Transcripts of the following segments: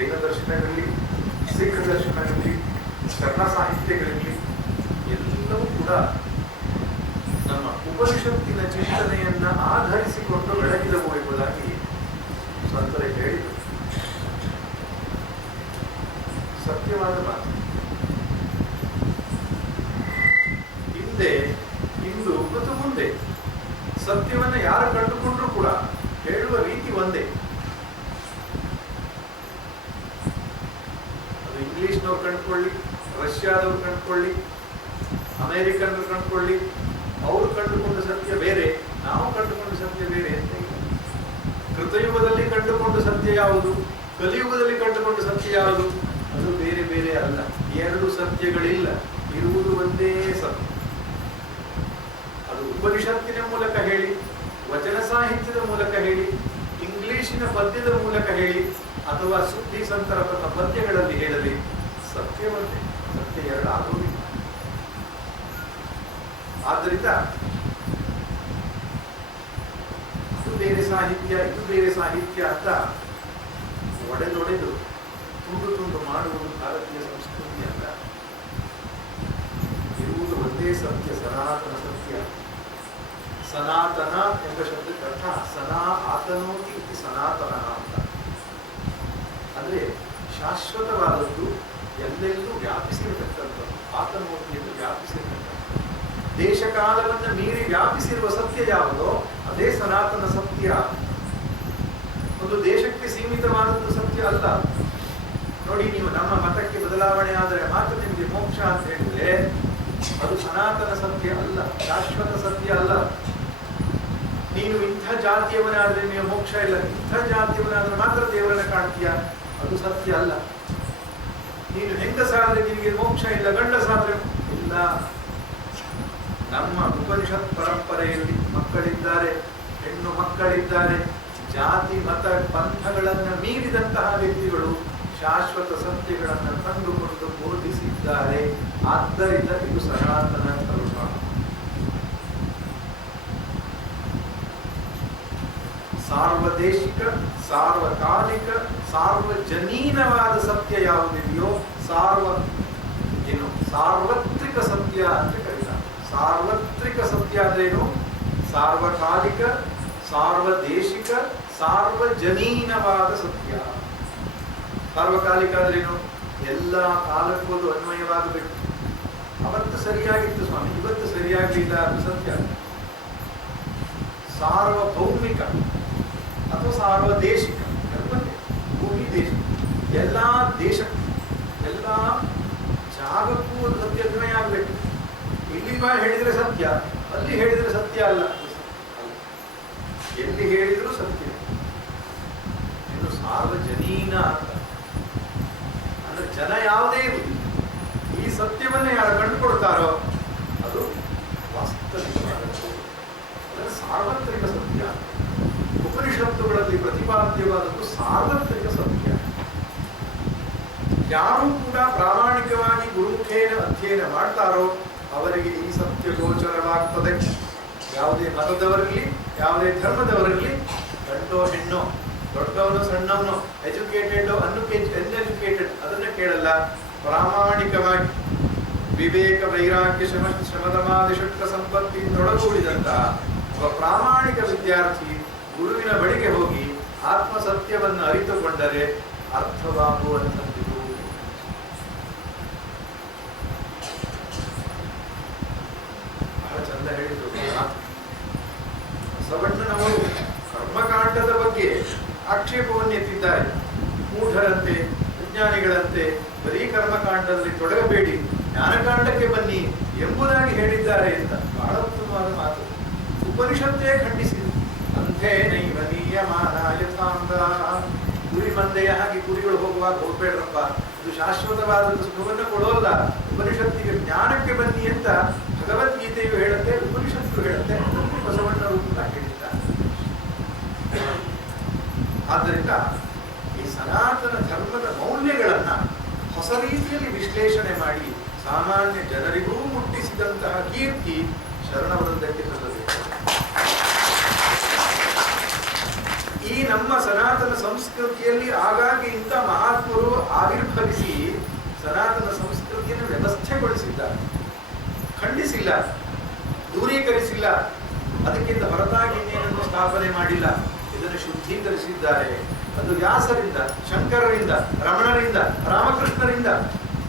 ಜೈನ ದರ್ಶನಗಳಲ್ಲಿ, ಸಿಖ್ ದರ್ಶನಗಳಲ್ಲಿ, ಶರಣ ಸಾಹಿತ್ಯಗಳಲ್ಲಿ ಎಲ್ಲವೂ ಕೂಡ ನಮ್ಮ ಉಪನಿಷತ್ತಿನ ಚಿಂತನೆಯನ್ನ ಆಧರಿಸಿಕೊಂಡು ಬೆಳಗಿದವು ಎಂಬುದಾಗಿ ಸಂತರೇ ಹೇಳಿದರು. ಸತ್ಯವಾದ ಮಾತು. ಹಿಂದೆ, ಇಂದು ಮತ್ತು ಮುಂದೆ ಸತ್ಯವನ್ನ ಯಾರು ಕಂಡುಕೊಂಡ್ರೂ ಕೂಡ ಹೇಳುವ ರೀತಿ ಒಂದೇ. ಅದು ಇಂಗ್ಲಿಷ್ನವ್ರು ಕಂಡುಕೊಳ್ಳಿ, ರಷ್ಯಾದವ್ರು ಕಂಡುಕೊಳ್ಳಿ, ಅಮೆರಿಕನ್ರು ಕಂಡುಕೊಳ್ಳಿ, ಅವರು ಕಂಡುಕೊಂಡ ಸತ್ಯ ಬೇರೆ, ನಾವು ಕಂಡುಕೊಂಡ ಸತ್ಯ ಬೇರೆ ಅಂತ ಇಲ್ಲ. ಕೃತಯುಗದಲ್ಲಿ ಕಂಡುಕೊಂಡ ಸತ್ಯ ಯಾವುದು, ಕಲಿಯುಗದಲ್ಲಿ ಕಂಡುಕೊಂಡ ಸತ್ಯ ಯಾವುದು, ಅದು ಬೇರೆ ಬೇರೆ ಅಲ್ಲ. ಎರಡು ಸತ್ಯಗಳಿಲ್ಲ, ಇರುವುದು ಒಂದೇ ಸತ್ಯ. ಅದು ಉಪನಿಷತ್ತಿನ ಮೂಲಕ ಹೇಳಿ, ವಚನ ಸಾಹಿತ್ಯದ ಮೂಲಕ ಹೇಳಿ, ಇಂಗ್ಲಿಶಿನ ಪದ್ಯದ ಮೂಲಕ ಹೇಳಿ, ಅಥವಾ ಸುದ್ದಿ ಸಂತರ ಪದ್ಯಗಳಲ್ಲಿ ಹೇಳಲಿ, ಸತ್ಯವನ್ನೇ. ಸತ್ಯ ಎರಡು ಆಗುವುದಿಲ್ಲ. ಆದ್ದರಿಂದ ಇದು ಬೇರೆ ಸಾಹಿತ್ಯ, ಇದು ಬೇರೆ ಸಾಹಿತ್ಯ ಅಂತ ಒಡೆದೊಡೆದು ತುಂಡು ತುಂಡು ಮಾಡುವುದು ಭಾರತೀಯ ಸಂಸ್ಕೃತಿ ಅಲ್ಲ. ಇರುವುದು ಒಂದೇ ಸತ್ಯ, ಸನಾತನ ಸತ್ಯ. ಸನಾತನ ಎಂಬ ಶಬ್ದಕ್ಕೆ ಅರ್ಥ ಸನಾ ಆತನೋತಿ ಇತಿ ಸನಾತನ ಅಂತ. ಅಂದ್ರೆ ಶಾಶ್ವತವಾದದ್ದು, ಎಲ್ಲೆಲ್ಲೂ ವ್ಯಾಪಿಸಿರತಕ್ಕಂಥದ್ದು. ಆತನೋತಿ ಎಂದು ವ್ಯಾಪಿಸಿರತಕ್ಕಂಥದ್ದು. ದೇಶಕಾಲವನ್ನು ಮೀರಿ ವ್ಯಾಪಿಸಿರುವ ಸತ್ಯ ಯಾವುದೋ ಅದೇ ಸನಾತನ ಸತ್ಯ. ಒಂದು ದೇಶಕ್ಕೆ ಸೀಮಿತವಾದದ್ದು ಸತ್ಯ ಅಲ್ಲ. ನೋಡಿ, ನೀವು ನಮ್ಮ ಮತಕ್ಕೆ ಬದಲಾವಣೆ ಆದರೆ ಮಾತ್ರ ನಿಮಗೆ ಮೋಕ್ಷ ಅಂತ ಹೇಳಿದ್ರೆ ಅದು ಸನಾತನ ಸತ್ಯ ಅಲ್ಲ, ಶಾಶ್ವತ ಸತ್ಯ ಅಲ್ಲ. ನೀನು ಇಂಥ ಜಾತಿಯವನಾದ್ರೆ ನಿಮಗೆ ಮೋಕ್ಷ ಇಲ್ಲ, ಇಂಥ ಜಾತಿಯವನಾದ್ರೆ ಮಾತ್ರ ದೇವರನ್ನ ಕಾಣ್ತೀಯ, ಅದು ಸತ್ಯ ಅಲ್ಲ. ನೀನು ಹೆಂಗಸಾದ್ರೆ ನಿನಗೆ ಮೋಕ್ಷ ಇಲ್ಲ, ಗಂಡಸಾದ್ರೆ ಇಲ್ಲ. ನಮ್ಮ ಉಪನಿಷತ್ ಪರಂಪರೆಯಲ್ಲಿ ಮಕ್ಕಳಿದ್ದಾರೆ, ಹೆಣ್ಣು ಮಕ್ಕಳಿದ್ದಾರೆ. ಜಾತಿ ಮತ ಪಂಥಗಳನ್ನು ಮೀರಿದಂತಹ ವ್ಯಕ್ತಿಗಳು ಶಾಶ್ವತ ಸತ್ಯಗಳನ್ನು ಕಂಡುಕೊಂಡು ಬೋಧಿಸಿದ್ದಾರೆ. ಆದ್ದರಿಂದ ಇದು ಸನಾತನ ಧರ್ಮ. ಸಾರ್ವದೇಶಿಕ, ಸಾರ್ವಕಾಲಿಕ, ಸಾರ್ವಜನೀನವಾದ ಸತ್ಯ ಯಾವುದಿದೆಯೋ ಸಾರ್ವತ್ರಿಕ ಸತ್ಯ ಅಂತ ಕರೀತಾರೆ. ಸಾರ್ವತ್ರಿಕ ಸತ್ಯ ಅಂದ್ರೇನು? ಸಾರ್ವಕಾಲಿಕ, ಸಾರ್ವದೇಶಿಕ, ಸಾರ್ವಜನೀನವಾದ ಸತ್ಯ. ಸಾರ್ವಕಾಲಿಕ ಅಂದ್ರೇನು? ಎಲ್ಲ ಕಾಲಕ್ಕೂ ಅದು ಅನ್ವಯವಾಗಬೇಕು. ಅವತ್ತು ಸರಿಯಾಗಿತ್ತು ಸ್ವಾಮಿ, ಇವತ್ತು ಸರಿಯಾಗಲಿಲ್ಲ, ಅದು ಸತ್ಯ. ಸಾರ್ವಭೌಮಿಕ ಅಥವಾ ಸಾರ್ವದೇಶಿಕ, ಭೂಮಿ ದೇಶ, ಎಲ್ಲ ದೇಶಕ್ಕೂ ಎಲ್ಲ ಜಾಗಕ್ಕೂ ಒಂದು ಸತ್ಯ ಅನ್ವಯ ಆಗಬೇಕು. ಇಲ್ಲಿ ಹೇಳಿದ್ರೆ ಸತ್ಯ, ಅಲ್ಲಿ ಹೇಳಿದ್ರೆ ಸತ್ಯ ಅಲ್ಲ. ಎಲ್ಲಿ ಹೇಳಿದ್ರು ಸತ್ಯ. ಇನ್ನು ಸಾರ್ವಜನೀನ ಅಂತ ಅಂದ್ರೆ ಜನ ಯಾವುದೇ ಇರುವುದು, ಈ ಸತ್ಯವನ್ನೇ ಯಾರು ಕಂಡುಕೊಡ್ತಾರೋ ಅದು ವಾಸ್ತವಿಕವಾದದ್ದು, ಅದನ್ನು ಸಾರ್ವತ್ರಿಕ ಸತ್ಯ. ಉಪನಿಷತ್ತುಗಳಲ್ಲಿ ಪ್ರತಿಪಾದ್ಯವಾದದ್ದು ಸಾರ್ವತ್ರಿಕ ಸತ್ಯ. ಯಾರು ಕೂಡ ಪ್ರಾಮಾಣಿಕವಾಗಿ ಗುರುಮುಖೇನ ಅಧ್ಯಯನ ಮಾಡ್ತಾರೋ ಅವರಿಗೆ ಈ ಸತ್ಯ ಗೋಚರವಾಗ್ತದೆ. ಯಾವುದೇ ಮತದವರಿರಲಿ, ಯಾವುದೇ ಧರ್ಮದವರಿರಲಿ, ಗಂಡೋ ಹೆಣ್ಣೋ, ದೊಡ್ಡವನು ಸಣ್ಣವನು, ಎಜುಕೇಟೆಡ್ ಅನ್ಎಜುಕೇಟೆಡ್ ಅದನ್ನ ಕೇಳಲ್ಲ. ಪ್ರಾಮಾಣಿಕವಾಗಿ ವಿವೇಕ, ವೈರಾಗ್ಯ, ಶಮದಮಾದಿ ಷಟ್ಕ ಸಂಪತ್ತಿನೊಳಗೂಡಿದಂತಹ ಒಬ್ಬ ಪ್ರಾಮಾಣಿಕ ವಿದ್ಯಾರ್ಥಿ ಗುರುವಿನ ಬಳಿಗೆ ಹೋಗಿ ಆತ್ಮ ಸತ್ಯವನ್ನು ಅರಿತುಕೊಂಡರೆ ಅರ್ಥವಾಗುವಂಥದ್ದು. ಬಹಳ ಚಂದ ಹೇಳಿದ್ರು ಬಸವಣ್ಣನವರು. ಕರ್ಮಕಾಂಡದ ಬಗ್ಗೆ ಆಕ್ಷೇಪವನ್ನು ಎತ್ತಿದ್ದಾರೆ. ಮೂಢರಂತೆ, ವಿಜ್ಞಾನಿಗಳಂತೆ ಬರೀ ಕರ್ಮಕಾಂಡದಲ್ಲಿ ತೊಡಗಬೇಡಿ, ಜ್ಞಾನಕಾಂಡಕ್ಕೆ ಬನ್ನಿ ಎಂಬುದಾಗಿ ಹೇಳಿದ್ದಾರೆ ಅಂತ ಬಹಳ ಉತ್ತಮವಾದ ಮಾತು. ಉಪನಿಷತ್ತೇ ಖಂಡಿಸಿದೆ. ಅಂಥೇ ನೈವ ನಿಯಮಾನ ಯಥಾಂಗ. ಕುರಿ ಮಂದೆಯ ಹಾಗೆ ಕುರಿಗಳು ಹೋಗುವಾಗ ಹೋಗ್ಬೇಡ್ರಪ್ಪ, ಇದು ಶಾಶ್ವತವಾದ ಸುಖವನ್ನು ಕೊಡೋಲ್ಲ. ಉಪನಿಷತ್ತಿಗೆ ಜ್ಞಾನಕ್ಕೆ ಬನ್ನಿ ಅಂತ ಭಗವದ್ಗೀತೆಯು ಹೇಳುತ್ತೆ, ಉಪನಿಷತ್ತು ಹೇಳುತ್ತೆ, ಬಸವಣ್ಣರು ಕೂಡ ಹೇಳಿದ್ದಾರೆ. ಆದ್ದರಿಂದ ಈ ಸನಾತನ ಧರ್ಮದ ಮೌಲ್ಯಗಳನ್ನ ಹೊಸ ರೀತಿಯಲ್ಲಿ ವಿಶ್ಲೇಷಣೆ ಮಾಡಿ ಸಾಮಾನ್ಯ ಜನರಿಗೂ ಮುಟ್ಟಿಸಿದಂತಹ ಕೀರ್ತಿ ಶರಣವೃಂದಕ್ಕೆ ಸಲ್ಲಬೇಕು. ಈ ನಮ್ಮ ಸನಾತನ ಸಂಸ್ಕೃತಿಯಲ್ಲಿ ಆಗಾಗ್ಗೆ ಇಂಥ ಮಹಾತ್ಮರು ನಿಲ್ಲಿಸಿಲ್ಲ, ದೂರೀಕರಿಸಿಲ್ಲ, ಅದಕ್ಕಿಂತ ಹೊರತಾಗಿ ಇನ್ನೇನನ್ನು ಸ್ಥಾಪನೆ ಮಾಡಿಲ್ಲ. ಇದನ್ನು ಶುದ್ಧೀಕರಿಸಿದ್ದಾರೆ. ಅದು ವ್ಯಾಸರಿಂದ, ಶಂಕರರಿಂದ, ರಮಣರಿಂದ, ರಾಮಕೃಷ್ಣರಿಂದ,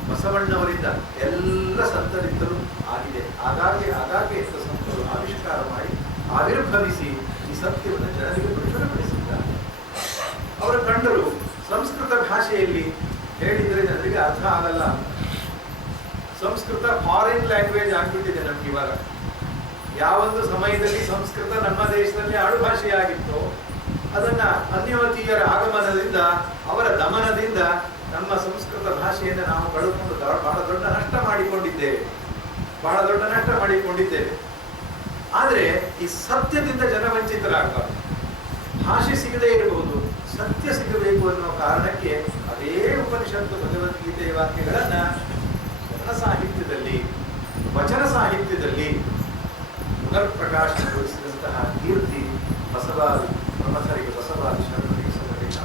ಬಸವಣ್ಣವರಿಂದ, ಎಲ್ಲ ಸಂತರಿಂದಲೂ ಆಗಿದೆ. ಆಗಾಗ್ಗೆ ಸಂತರು ಆವಿಷ್ಕಾರ ಮಾಡಿ ಆವಿರ್ಭವಿಸಿ ಈ ಸತ್ಯವನ್ನು ಜನರಿಗೆ ಪ್ರಚುರಪಡಿಸಿದ್ದಾರೆ. ಅವರ ಕಂಡರು ಸಂಸ್ಕೃತ ಭಾಷೆಯಲ್ಲಿ ಹೇಳಿದರೆ ಜನರಿಗೆ ಅರ್ಥ ಆಗಲ್ಲ. ಸಂಸ್ಕೃತ ಫಾರಿನ್ ಲ್ಯಾಂಗ್ವೇಜ್ ಆಗ್ಬಿಟ್ಟಿದೆ ನಮ್ಗೆ ಇವಾಗ. ಯಾವೊಂದು ಸಮಯದಲ್ಲಿ ಸಂಸ್ಕೃತ ನಮ್ಮ ದೇಶದಲ್ಲಿ ಆಡುಭಾಷೆಯಾಗಿತ್ತು, ಅದನ್ನ ಅನ್ಯವತೀಯರ ಆಗಮನದಿಂದ, ಅವರ ದಮನದಿಂದ ನಮ್ಮ ಸಂಸ್ಕೃತ ಭಾಷೆಯನ್ನು ನಾವು ಕಳೆದುಕೊಂಡು ಬಹಳ ದೊಡ್ಡ ನಷ್ಟ ಮಾಡಿಕೊಂಡಿದ್ದೇವೆ. ಆದರೆ ಈ ಸತ್ಯದಿಂದ ಜನ ವಂಚಿತರಾಗಬಾರದು. ಭಾಷೆ ಸಿಗದೇ ಇರಬಹುದು, ಸತ್ಯ ಸಿಗಬೇಕು ಅನ್ನೋ ಕಾರಣಕ್ಕೆ ಅದೇ ಉಪನಿಷತ್ತು ಭಗವದ್ಗೀತೆಯ ವಾಕ್ಯಗಳನ್ನ ಸಾಹಿತ್ಯದಲ್ಲಿ, ವಚನ ಸಾಹಿತ್ಯದಲ್ಲಿ ಪುನರ್ಪ್ರಕಾಶಗೊಳಿಸಿದಂತಹ ಕೀರ್ತಿ ಬಸವಾದಿ ಪ್ರಮಥರಿಗೆ, ಬಸವಾದಿ ಶರಣರಿಗೆ ಸಲ್ಲಬೇಕು.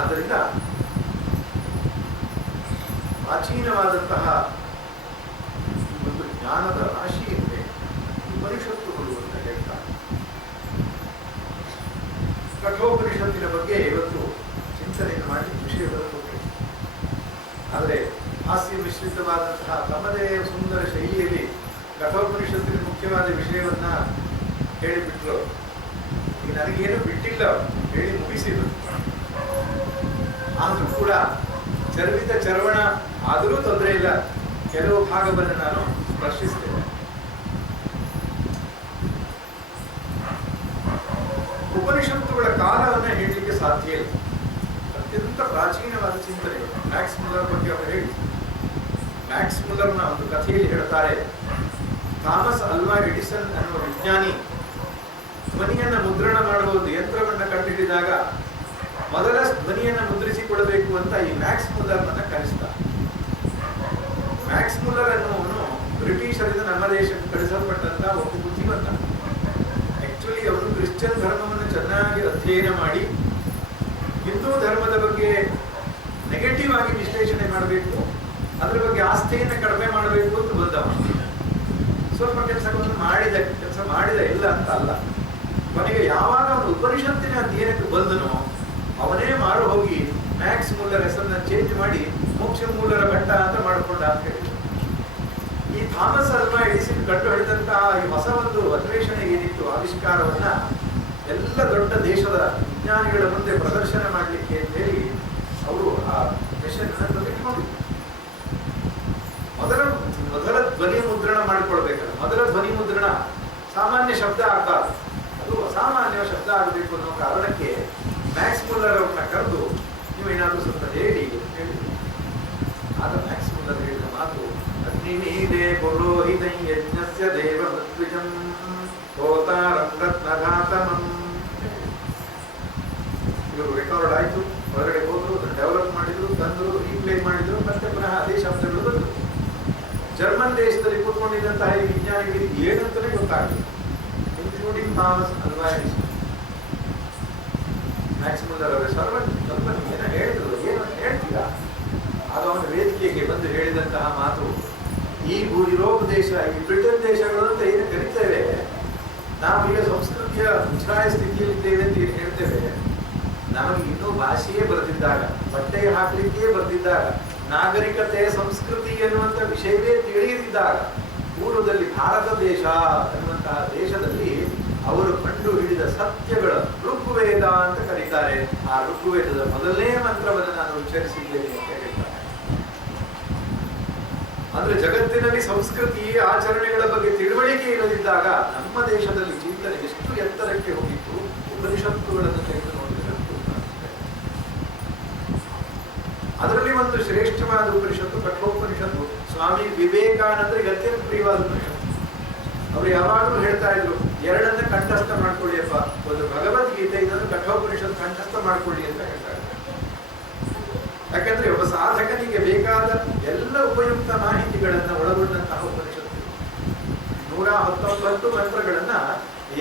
ಆದ್ದರಿಂದ ಪ್ರಾಚೀನವಾದಂತಹ ಒಂದು ಜ್ಞಾನದ ರಾಶಿಯಂತೆ ಉಪನಿಷತ್ತುಗಳು ಅಂತ ಹೇಳ್ತಾರೆ. ಕಠೋಪನಿಷತ್ತಿನ ಬಗ್ಗೆ ಇವತ್ತು ಚಿಂತನೆಯನ್ನು ಮಾಡಿ ವಿಷಯ ಬರಬಹುದು. ಆದರೆ ಹಾಸ್ಯ ಮಿಶ್ರಿತವಾದಂತಹ ತಮ್ಮದೇ ಸುಂದರ ಶೈಲಿಯಲ್ಲಿ ಕಠೋಪನಿಷತ್ತಿನ ಮುಖ್ಯವಾದ ವಿಷಯವನ್ನ ಹೇಳಿಬಿಟ್ರು. ಈಗ ನನಗೇನು ಬಿಟ್ಟಿಲ್ಲ, ಹೇಳಿ ಮುಗಿಸಿದ್ರು. ಆದರೂ ಕೂಡ ಚರ್ವಿತ ಚರವಣ ಆದರೂ ತೊಂದರೆ ಇಲ್ಲ, ಕೆಲವು ಭಾಗವನ್ನು ನಾನು ಸ್ಪರ್ಶಿಸ್ತೇನೆ. ಉಪನಿಷತ್ತುಗಳ ಕಾಲವನ್ನ ಹೇಳಲಿಕ್ಕೆ ಸಾಧ್ಯ ಇಲ್ಲ. ಅತ್ಯಂತ ಪ್ರಾಚೀನವಾದ ಚಿಂತನೆಗಳು. ಮ್ಯಾಕ್ಸ್ ಮುಲ್ಲರ್ ಬಗ್ಗೆ ಅವರು ಹೇಳಿ, ಮ್ಯಾಕ್ಸ್ ಮುಲ್ಲರ್ನ ಒಂದು ಕಥೆಯಲ್ಲಿ ಹೇಳ್ತಾರೆ, ಥಾಮಸ್ ಅಲ್ವಾ ಎಡಿಸನ್ ಅನ್ನುವ ವಿಜ್ಞಾನಿ ಧ್ವನಿಯನ್ನ ಮುದ್ರಣ ಮಾಡುವ ಒಂದು ಯಂತ್ರವನ್ನ ಕಂಡುಹಿಡಿದಾಗ ಮೊದಲ ಧ್ವನಿಯನ್ನ ಮುದ್ರಿಸಿಕೊಡಬೇಕು ಅಂತ ಈ ಮ್ಯಾಕ್ಸ್ ಮುಲ್ಲರ್ನನ್ನ ಕರೆಸ್ತ. ಮ್ಯಾಕ್ಸ್ ಮುಲ್ಲರ್ ಅನ್ನುವನು ಬ್ರಿಟಿಷರಿಂದ ನಮ್ಮ ದೇಶಕ್ಕೆ ಕಳಿಸಲ್ಪಟ್ಟಂತ ಒಂದು ಬುದ್ಧಿವಂತ. ಆಕ್ಚುಲಿ ಅವರು ಕ್ರಿಶ್ಚಿಯನ್ ಧರ್ಮವನ್ನು ಚೆನ್ನಾಗಿ ಅಧ್ಯಯನ ಮಾಡಿ ಹಿಂದೂ ಧರ್ಮದ ಬಗ್ಗೆ ನೆಗೆಟಿವ್ ಆಗಿ ವಿಶ್ಲೇಷಣೆ ಮಾಡಬೇಕು, ಅದ್ರ ಬಗ್ಗೆ ಆಸ್ಥೆಯನ್ನು ಕಡಿಮೆ ಮಾಡಬೇಕು ಅಂತ ಬಂದವ. ಸ್ವಲ್ಪ ಕೆಲಸ ಮಾಡಿದ ಇಲ್ಲ ಅಂತ ಅಲ್ಲ. ಕೊನೆಗೆ ಯಾವಾಗ ಅವನು ಉಪನಿಷತ್ತಿನ ಅಧ್ಯಯನಕ್ಕೆ ಬಂದನೋ ಅವನೇ ಮಾರು ಹೋಗಿ ಮ್ಯಾಕ್ಸ್ ಮೂಲರ ಹೆಸರನ್ನ ಚೇಂಜ್ ಮಾಡಿ ಮೋಕ್ಷ ಮೂಲರ ಭಟ್ಟ ಅಂತ ಮಾಡಿಕೊಂಡ ಅಂತ ಹೇಳಿದ್ರು. ಈ ಥಾಮಸ್ ಅಲ್ವಾ ಎಡಿಸನ್ ಕಂಡು ಹಿಡಿದಂತಹ ಈ ಹೊಸ ಒಂದು ಅನ್ವೇಷಣೆ ಏನಿತ್ತು, ಆವಿಷ್ಕಾರವನ್ನ ಎಲ್ಲ ದೊಡ್ಡ ದೇಶದ ವಿಜ್ಞಾನಿಗಳ ಮುಂದೆ ಪ್ರದರ್ಶನ ಮಾಡಲಿಕ್ಕೆ ಅಂತ ಹೇಳಿ ಅವರು ಆ ಮಿಷನ್ ಅನ್ನು ಇಟ್ಕೊಂಡಿದ್ರು. ಮೊದಲ ಧ್ವನಿ ಮುದ್ರಣ ಮಾಡಿಕೊಳ್ಬೇಕಲ್ಲ. ಮೊದಲ ಧ್ವನಿ ಮುದ್ರಣ ಸಾಮಾನ್ಯ ಶಬ್ದ ಆಗಬಾರ್ದು, ಅದು ಅಸಾಮಾನ್ಯ ಶಬ್ದ ಆಗಬೇಕು ಅನ್ನೋ ಕಾರಣಕ್ಕೆ ಮ್ಯಾಕ್ಸ್ ಮುಲ್ಲರ್ ಅವ್ರನ್ನ ಕರೆದು ನೀವೇನಾದ್ರೂ ಸ್ವಲ್ಪ ಹೇಳಿ ಅಂತ ಹೇಳಿದ್ರು. ಆಗ ಮ್ಯಾಕ್ಸ್ ಮುಲ್ಲರ್ ಹೇಳಿದ ಮಾತು, ಅಗ್ನಿಮೀದೆ ಪುರೋಹಿತಂ ಯಜ್ಞಸ್ಯ ದೇವ ಮೃತ್ವಿಜಂ ಹೋತಾರಂ ರತ್ನಘಾತಮಂ. ಇವರು ರೆಕಾರ್ಡ್ ಆಯ್ತು, ಹೊರಗಡೆ ಹೋದ್ರು, ಡೆವಲಪ್ ಮಾಡಿದ್ರು, ತಂದ್ರು, ರೀಪ್ಲೇ ಮಾಡಿದ್ರು, ಮತ್ತೆ ಪುನಃ ಅದೇ ಶಬ್ದಗಳು ಬಂದರು. ಜರ್ಮನ್ ದೇಶದಲ್ಲಿ ಕೂತ್ಕೊಂಡಿದ್ದಂತಹ ಈ ವಿಜ್ಞಾನಿಗಳಿಗೆ ಏನಂತಲೇ ಗೊತ್ತಾಗಲಿಲ್ಲ, ಇನ್ಕ್ಲೂಡಿಂಗ್ ಥಾಮಸ್ ಅಲ್ವಾ ಎಡಿಸನ್. ಮ್ಯಾಕ್ಸ್ ಮುಲ್ಲರ್ ಅವರ ಸ್ವಲ್ಪ ಏನೋ ಹೇಳಿದ್ರು, ಏನಂತ ಹೇಳ್ತೀರಾ? ಆಗ ಅವನ ವೇದಿಕೆಗೆ ಬಂದು ಹೇಳಿದಂತಹ ಮಾತು, ಈ ಯುರೋಪ್ ದೇಶ, ಈ ಬ್ರಿಟನ್ ದೇಶಗಳು ಅಂತ ಏನು ಕರೀತೇವೆ, ನಾವೀಗ ಸಂಸ್ಕೃತಿಯ ಉಚ್ಛ್ರಾಯ ಸ್ಥಿತಿಯಲ್ಲಿದ್ದೇವೆ ಅಂತ ಏನು ಹೇಳ್ತೇವೆ, ನಮಗೆ ಇನ್ನೂ ಭಾಷೆಯೇ ಬರೆದಿದ್ದಾಗ, ಬಟ್ಟೆ ಹಾಕಲಿಕ್ಕೆ ಬರೆದಿದ್ದಾಗ, ನಾಗರಿಕತೆ ಸಂಸ್ಕೃತಿ ಎನ್ನುವಂಥ ವಿಷಯವೇ ತಿಳಿಯದಿದ್ದಾಗ, ಪೂರ್ವದಲ್ಲಿ ಭಾರತ ದೇಶ ಎನ್ನುವಂತಹ ದೇಶದಲ್ಲಿ ಅವರು ಕಂಡು ಹಿಡಿದ ಸತ್ಯಗಳ ಋಗ್ವೇದ ಅಂತ ಕರೀತಾರೆ. ಆ ಋಗ್ವೇದದ ಮೊದಲನೇ ಮಂತ್ರವನ್ನು ನಾನು ಉಚ್ಚರಿಸಿದ್ದೇನೆ ಅಂತ ಹೇಳ್ತಾರೆ. ಅಂದ್ರೆ ಜಗತ್ತಿನಲ್ಲಿ ಸಂಸ್ಕೃತಿ ಆಚರಣೆಗಳ ಬಗ್ಗೆ ತಿಳುವಳಿಕೆ ಇಲ್ಲದಿದ್ದಾಗ ನಮ್ಮ ದೇಶದಲ್ಲಿ ಚಿಂತನೆ ಎಷ್ಟು ಎತ್ತರಕ್ಕೆ ಹೋಗಿತ್ತು. ಉಪನಿಷತ್ತುಗಳನ್ನು ತೆಗೆದು ನೋಡಿದರೆ ಅದರಲ್ಲಿ ಒಂದು ಶ್ರೇಷ್ಠವಾದ ಉಪನಿಷತ್ತು ಕಠೋಪನಿಷತ್ತು. ಸ್ವಾಮಿ ವಿವೇಕಾನಂದರಿಗೆ ಅತ್ಯಂತ ಪ್ರಿಯವಾದ ಉಪನಿಷತ್ತು. ಅವರು ಯಾವಾಗಲೂ ಹೇಳ್ತಾ ಇದ್ರು, ಎರಡನ್ನ ಕಂಠಸ್ಥ ಮಾಡ್ಕೊಳ್ಳಿಯಪ್ಪ, ಒಂದು ಭಗವದ್ಗೀತೆ, ಇದನ್ನು ಕಠೋಪನಿಷತ್ತು ಕಂಠಸ್ಥ ಮಾಡ್ಕೊಳ್ಳಿ ಅಂತ ಹೇಳ್ತಾ ಇದ್ರು. ಯಾಕಂದ್ರೆ ಒಬ್ಬ ಸಾಧಕನಿಗೆ ಬೇಕಾದ ಎಲ್ಲ ಉಪಯುಕ್ತ ಮಾಹಿತಿಗಳನ್ನ ಒಳಗೊಂಡಂತಹ ಉಪನಿಷತ್ತು. 119 ಮಂತ್ರಗಳನ್ನ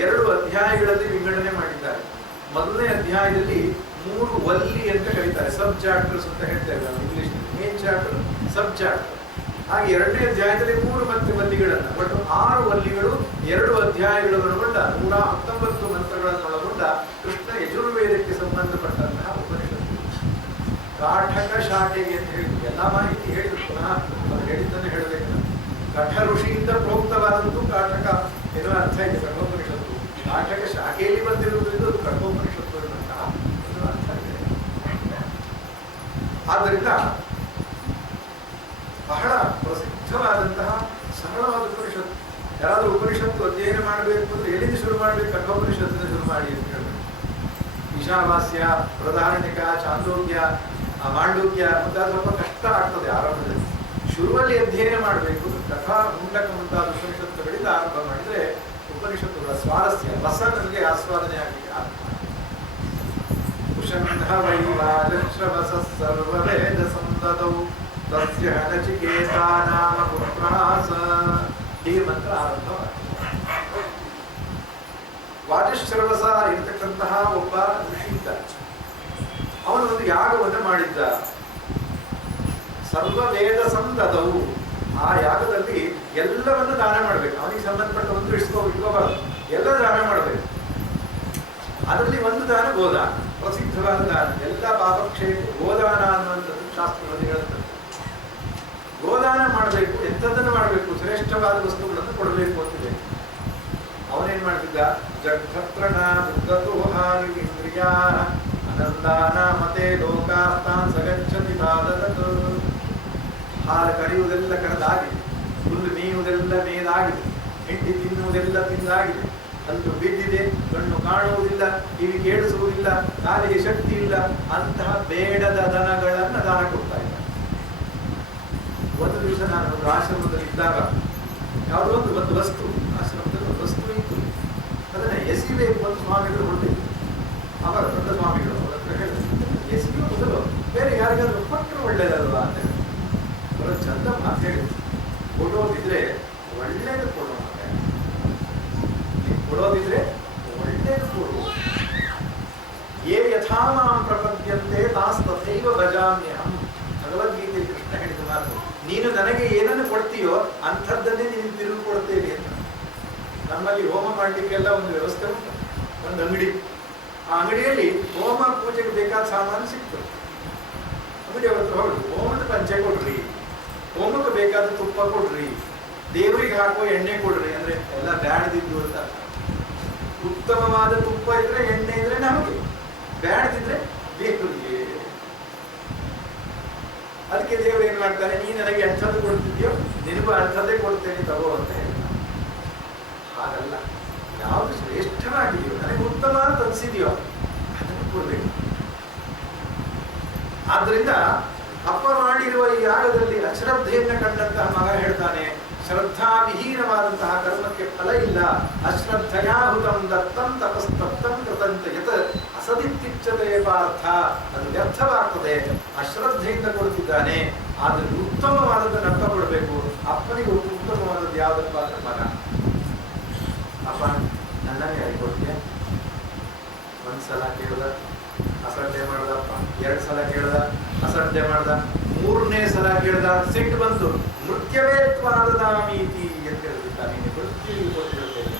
2 ಅಧ್ಯಾಯಗಳಲ್ಲಿ ವಿಂಗಡಣೆ ಮಾಡಿದ್ದಾರೆ. ಮೊದಲನೇ ಅಧ್ಯಾಯದಲ್ಲಿ 3 ವಲ್ಲಿ ಅಂತ ಕರೀತಾರೆ, ಸಬ್ ಚಾಪ್ಟರ್ಸ್ ಅಂತ ಹೇಳ್ತೇವೆ ನಾವು ಇಂಗ್ಲಿಷ್. ಮೇನ್ ಚಾಪ್ಟರ್, ಸಬ್ ಚಾಪ್ಟರ್. ಹಾಗೆ 2ನೇ ಅಧ್ಯಾಯದಲ್ಲಿ 3 ಮತ್ತೆ ವಲ್ಲಿಗಳನ್ನು, ಒಟ್ಟು 6 ವಲ್ಲಿಗಳು 2 ಅಧ್ಯಾಯಗಳನ್ನೊಳಗೊಂಡ 119 ಮಂತ್ರಗಳನ್ನೊಳಗೊಂಡ ಕೃಷ್ಣ ಯಜುರ್ವೇದಕ್ಕೆ ಸಂಬಂಧಪಟ್ಟಂತಹ ಉಪನಿಷತ್ತು. ಕಾಠಕ ಶಾಖೆಗೆ ಅಂತ ಹೇಳಿದ್ರು, ಎಲ್ಲ ಮಾಹಿತಿ ಹೇಳಿದ್ರು, ಪುನಃ ಅದು ಹೇಳಿದ್ದನ್ನು ಹೇಳಬೇಕಲ್ಲ. ಕಠ ಋಷಿಯಿಂದ ಪ್ರೋಕ್ತವಾದಂತೂ ಕಾಠಕ ಏನೋ ಅರ್ಥ ಇದೆ ಕಠೋಪನಿಷತ್ತು. ಕಾಠಕ ಶಾಖೆಯಲ್ಲಿ ಬಂದಿರುವುದರಿಂದ ಅದು ಕಠೋಪನಿಷತ್ತು ಎನ್ನುವಂತಹ ಒಂದು ಅರ್ಥ ಇದೆ. ಆದ್ದರಿಂದ ಬಹಳ ಪ್ರಸಿದ್ಧವಾದಂತಹ ಸರಳವಾದ ಉಪನಿಷತ್ತು. ಯಾರಾದರೂ ಉಪನಿಷತ್ತು ಅಧ್ಯಯನ ಮಾಡಬೇಕು ಅಂದ್ರೆ ಎಲ್ಲಿಂದ ಶುರು ಮಾಡಬೇಕು? ಕಠೋಪನಿಷತ್ತಿನ ಶುರು ಮಾಡಿ ಅಂತ ಹೇಳಬೇಕು. ಈಶಾವಾಸ್ಯ, ಬೃಹದಾರಣ್ಯಕ, ಚಾಂದೋಗ್ಯ, ಮಾಂಡೂಕ್ಯ ಮುಂತಾದ ಸ್ವಲ್ಪ ಕಷ್ಟ ಆಗ್ತದೆ ಆರಂಭದಲ್ಲಿ. ಶುರುವಲ್ಲಿ ಅಧ್ಯಯನ ಮಾಡಬೇಕು. ಕಥಾ ಮುಂಡಕ ಮುಂತಾದ ಉಪನಿಷತ್ತುಗಳಿಂದ ಆರಂಭ ಮಾಡಿದರೆ ಉಪನಿಷತ್ತುಗಳ ಸ್ವಾರಸ್ಯ ರಸ ನಮಗೆ ಆಸ್ವಾದನೆ ಆಗಲಿಕ್ಕೆ ಆಗ್ತದೆ. ಕುಶಂಧ ವೈವಾಜಶ್ರವಸ ಸರ್ವವೇದ ಸಂತತೌ ತಸ್ಯ ನಚಿಕೇತಾ ನಾಮ ಪುತ್ರಾಸ. ಈ ಮಂತ್ರ ಆರಂಭವಾಗ್ತದೆ. ವಾಜಶ್ರವಸ ಇರತಕ್ಕಂತಹ ಒಬ್ಬ ಋಷಿ ಇದ್ದ. ಅವನು ಒಂದು ಯಾಗವನ್ನು ಮಾಡಿದ್ದ. ಸರ್ವವೇದ ಸಂತತವು, ಆ ಯಾಗದಲ್ಲಿ ಎಲ್ಲವನ್ನು ದಾನ ಮಾಡಬೇಕು. ಅವನಿಗೆ ಸಂಬಂಧಪಟ್ಟ ಒಂದು ಇಟ್ಕೋಬಾರದು, ಎಲ್ಲ ದಾನ ಮಾಡಬೇಕು. ಅದರಲ್ಲಿ ಒಂದು ದಾನ ಗೋದಾನ, ಪ್ರಸಿದ್ಧವಾದ ದಾನ. ಎಲ್ಲ ಪಾಪಕ್ಷೇಪ ಗೋದಾನ ಅನ್ನುವಂಥದ್ದು ಶಾಸ್ತ್ರದಲ್ಲಿ ಹೇಳುತ್ತದೆ. ಗೋದಾನ ಮಾಡಬೇಕು. ಎಂಥದ್ದನ್ನು ಮಾಡಬೇಕು? ಶ್ರೇಷ್ಠವಾದ ವಸ್ತುಗಳನ್ನು ಕೊಡಬೇಕು ಅಂತಿದೆ. ಅವನೇನ್ ಮಾಡ್ತಿದ್ದ? ಜಗತ್ರಣ ಮುಗ್ಧತೋಹಾರಿ ಇಂದ್ರಿಯಾ ಅನಂದಾನ ಮತೆ ಲೋಕಾಸ್ತಾನ್ ಸಗಚ್ಚತಿ ಬಾದದತು. ಹಾಲು ಕರೆಯುವುದೆಲ್ಲ ಕರೆದಾಗಿದೆ, ಹುಲ್ಲು ಮೇಯುವುದೆಲ್ಲ ಮೇದಾಗಿದೆ, ಹಿಂಡಿ ತಿನ್ನುವುದೆಲ್ಲ ತಿಂದಾಗಿದೆ, ಅಲ್ಲಿ ಬಿದ್ದಿದೆ, ಕಣ್ಣು ಕಾಣುವುದಿಲ್ಲ, ಕಿವಿ ಕೇಳಿಸುವುದಿಲ್ಲ, ಕಾಲಿಗೆ ಶಕ್ತಿ ಇಲ್ಲ, ಅಂತಹ ಬೇಡದ ದನಗಳನ್ನು ದಾನ ಕೊಡ್ತಾ ಇದ್ದ. ಒಂದು ದಿವಸ ನಾನು ಒಂದು ಆಶ್ರಮದಲ್ಲಿ ಇದ್ದಾಗ ಯಾವುದೋ ಒಂದು ವಸ್ತು, ಆಶ್ರಮದಲ್ಲಿ ಒಂದು ವಸ್ತು ಇತ್ತು, ಅದನ್ನ ಎಸಿಬೇಕು ಅಂತ ಸ್ವಾಮಿಗಳು ಹೊರಟಿದ್ರು. ಅವರ ದೊಡ್ಡ ಸ್ವಾಮಿಗಳು ಅವರ ಹತ್ರ ಹೇಳಿದ್ರು, ಎಸಿಯೋ ಮೊದಲು ಬೇರೆ ಯಾರಿಗಾದ್ರೂ ಕೊಟ್ಟರು ಒಳ್ಳೇದಲ್ವಾ ಅಂತ ಹೇಳಿ ಅವರ ಚಂದ ಮಾತು ಹೇಳಿದ್ರು. ಕೊಡೋದಿದ್ರೆ ಒಳ್ಳೇದು ಕೊಡೋಣ, ಕೊಡೋದಿದ್ರೆ ಒಳ್ಳೇದು ಕೊಡು. ಯೇ ಯಥಾ ಮಾಂ ಪ್ರಪದ್ಯಂತೆ ತಾಸ್ ತಥೈವ ಭಜಾಮ್ಯಹಂ. ಭಗವದ್ಗೀತೆಯಲ್ಲಿ ಕೃಷ್ಣ ಹೇಳಿದ ಮಾತು. ನೀನು ನನಗೆ ಏನನ್ನು ಕೊಡ್ತೀಯೋ ಅಂಥದ್ದನ್ನೇ ನೀನು ತಿರುಗಿ ಕೊಡ್ತೇನೆ ಅಂತ. ನಮ್ಮಲ್ಲಿ ಹೋಮ ಮಾಡಲಿಕ್ಕೆಲ್ಲ ಒಂದು ವ್ಯವಸ್ಥೆ ಉಂಟು, ಒಂದು ಅಂಗಡಿ. ಆ ಅಂಗಡಿಯಲ್ಲಿ ಹೋಮ ಪೂಜೆಗೆ ಬೇಕಾದ ಸಾಮಾನು ಸಿಕ್ತು. ಅಂಗಡಿ ಅವ್ರ ಹತ್ರ ಹೊರಡು, ಹೋಮದ ಪಂಚೆ ಕೊಡ್ರಿ, ಹೋಮಕ್ಕೆ ಬೇಕಾದ ತುಪ್ಪ ಕೊಡ್ರಿ, ದೇವರಿಗೆ ಹಾಕುವ ಎಣ್ಣೆ ಕೊಡ್ರಿ ಅಂದ್ರೆ ಎಲ್ಲ ಬ್ಯಾಡದಿದ್ದು ಅಂತ. ಉತ್ತಮವಾದ ತುಪ್ಪ ಇದ್ರೆ ಎಣ್ಣೆ ಇದ್ರೆ ನಮಗೆ, ಬ್ಯಾಡದಿದ್ರೆ ದೇವರಿಗೆ. ಅದಕ್ಕೆ ದೇವರು ಏನ್ ಮಾಡ್ತಾನೆ? ನೀ ನನಗೆ ಅಂಥದ್ದು ಕೊಡ್ತಿದ್ಯೋ ನಿನಗೂ ಅಂಥದ್ದೇ ಕೊಡ್ತೇನೆ ತಗೋ ಅಂತ ಹೇಳ್ತಾನೆ. ಹಾಗಲ್ಲ, ಯಾವುದು ಶ್ರೇಷ್ಠವಾಗಿದೆಯೋ, ನನಗೆ ಉತ್ತಮ ಅಂತ ಅನ್ಸಿದೆಯೋ ಅದನ್ನು ಕೊಡ್ಬೇಕು. ಆದ್ರಿಂದ ಅಪ್ಪ ಮಾಡಿರುವ ಈ ಯಾಗದಲ್ಲಿ ಅಶ್ರದ್ಧೆಯನ್ನ ಕಂಡಂತಹ ಮಗ ಹೇಳ್ತಾನೆ, ಶ್ರದ್ಧಾವಿಹೀನವಾದಂತಹ ಕರ್ಮಕ್ಕೆ ಫಲ ಇಲ್ಲ. ಅಶ್ರದ್ಧಯಾಹುತಂ ದತ್ತಂ ತಪಸ್ತಪ್ತಂ ಕೃತಂತ ಯತ್ ಅಸದಿತ್ಯುಚ್ಯತೆ ಪಾರ್ಥ. ಅದು ವ್ಯರ್ಥವಾಗ್ತದೆ. ಅಶ್ರದ್ಧೆಯಿಂದ ಕೊಡುತ್ತಿದ್ದಾನೆ, ಆದ್ರೆ ಉತ್ತಮವಾದದ್ದನ್ನು ಅಪ್ಪ ಕೊಡಬೇಕು. ಅಪ್ಪನಿಗೆ ಉತ್ತಮವಾದದ್ದು ಯಾವುದಪ್ಪ ಅಂದ್ರೆ ಮಗ. ಅಪ್ಪ ನನ್ನನ್ನೇ ಯಾರಿಗೆ ಕೊಡ್ತೀಯ? ಒಂದ್ಸಲ ಕೇಳ್ದ, ಅಸಡ್ಡೆ ಮಾಡ್ದಪ್ಪ. 2 ಸಲ ಕೇಳ್ದ, ಅಸಡ್ಡೆ ಮಾಡ್ದ. 3ನೇ ಸಲ ಕೇಳ್ದ, ಸಿಟ್ಟು ಬಂತು. ನೃತ್ಯವೇ ತ್ವಾದದಾಮೀತಿ ಅಂತ ಹೇಳ್ತಿದ್ದಾನೆ. ಮೃತ್ಯು ಕೊಟ್ಟಿರುತ್ತೇನೆ.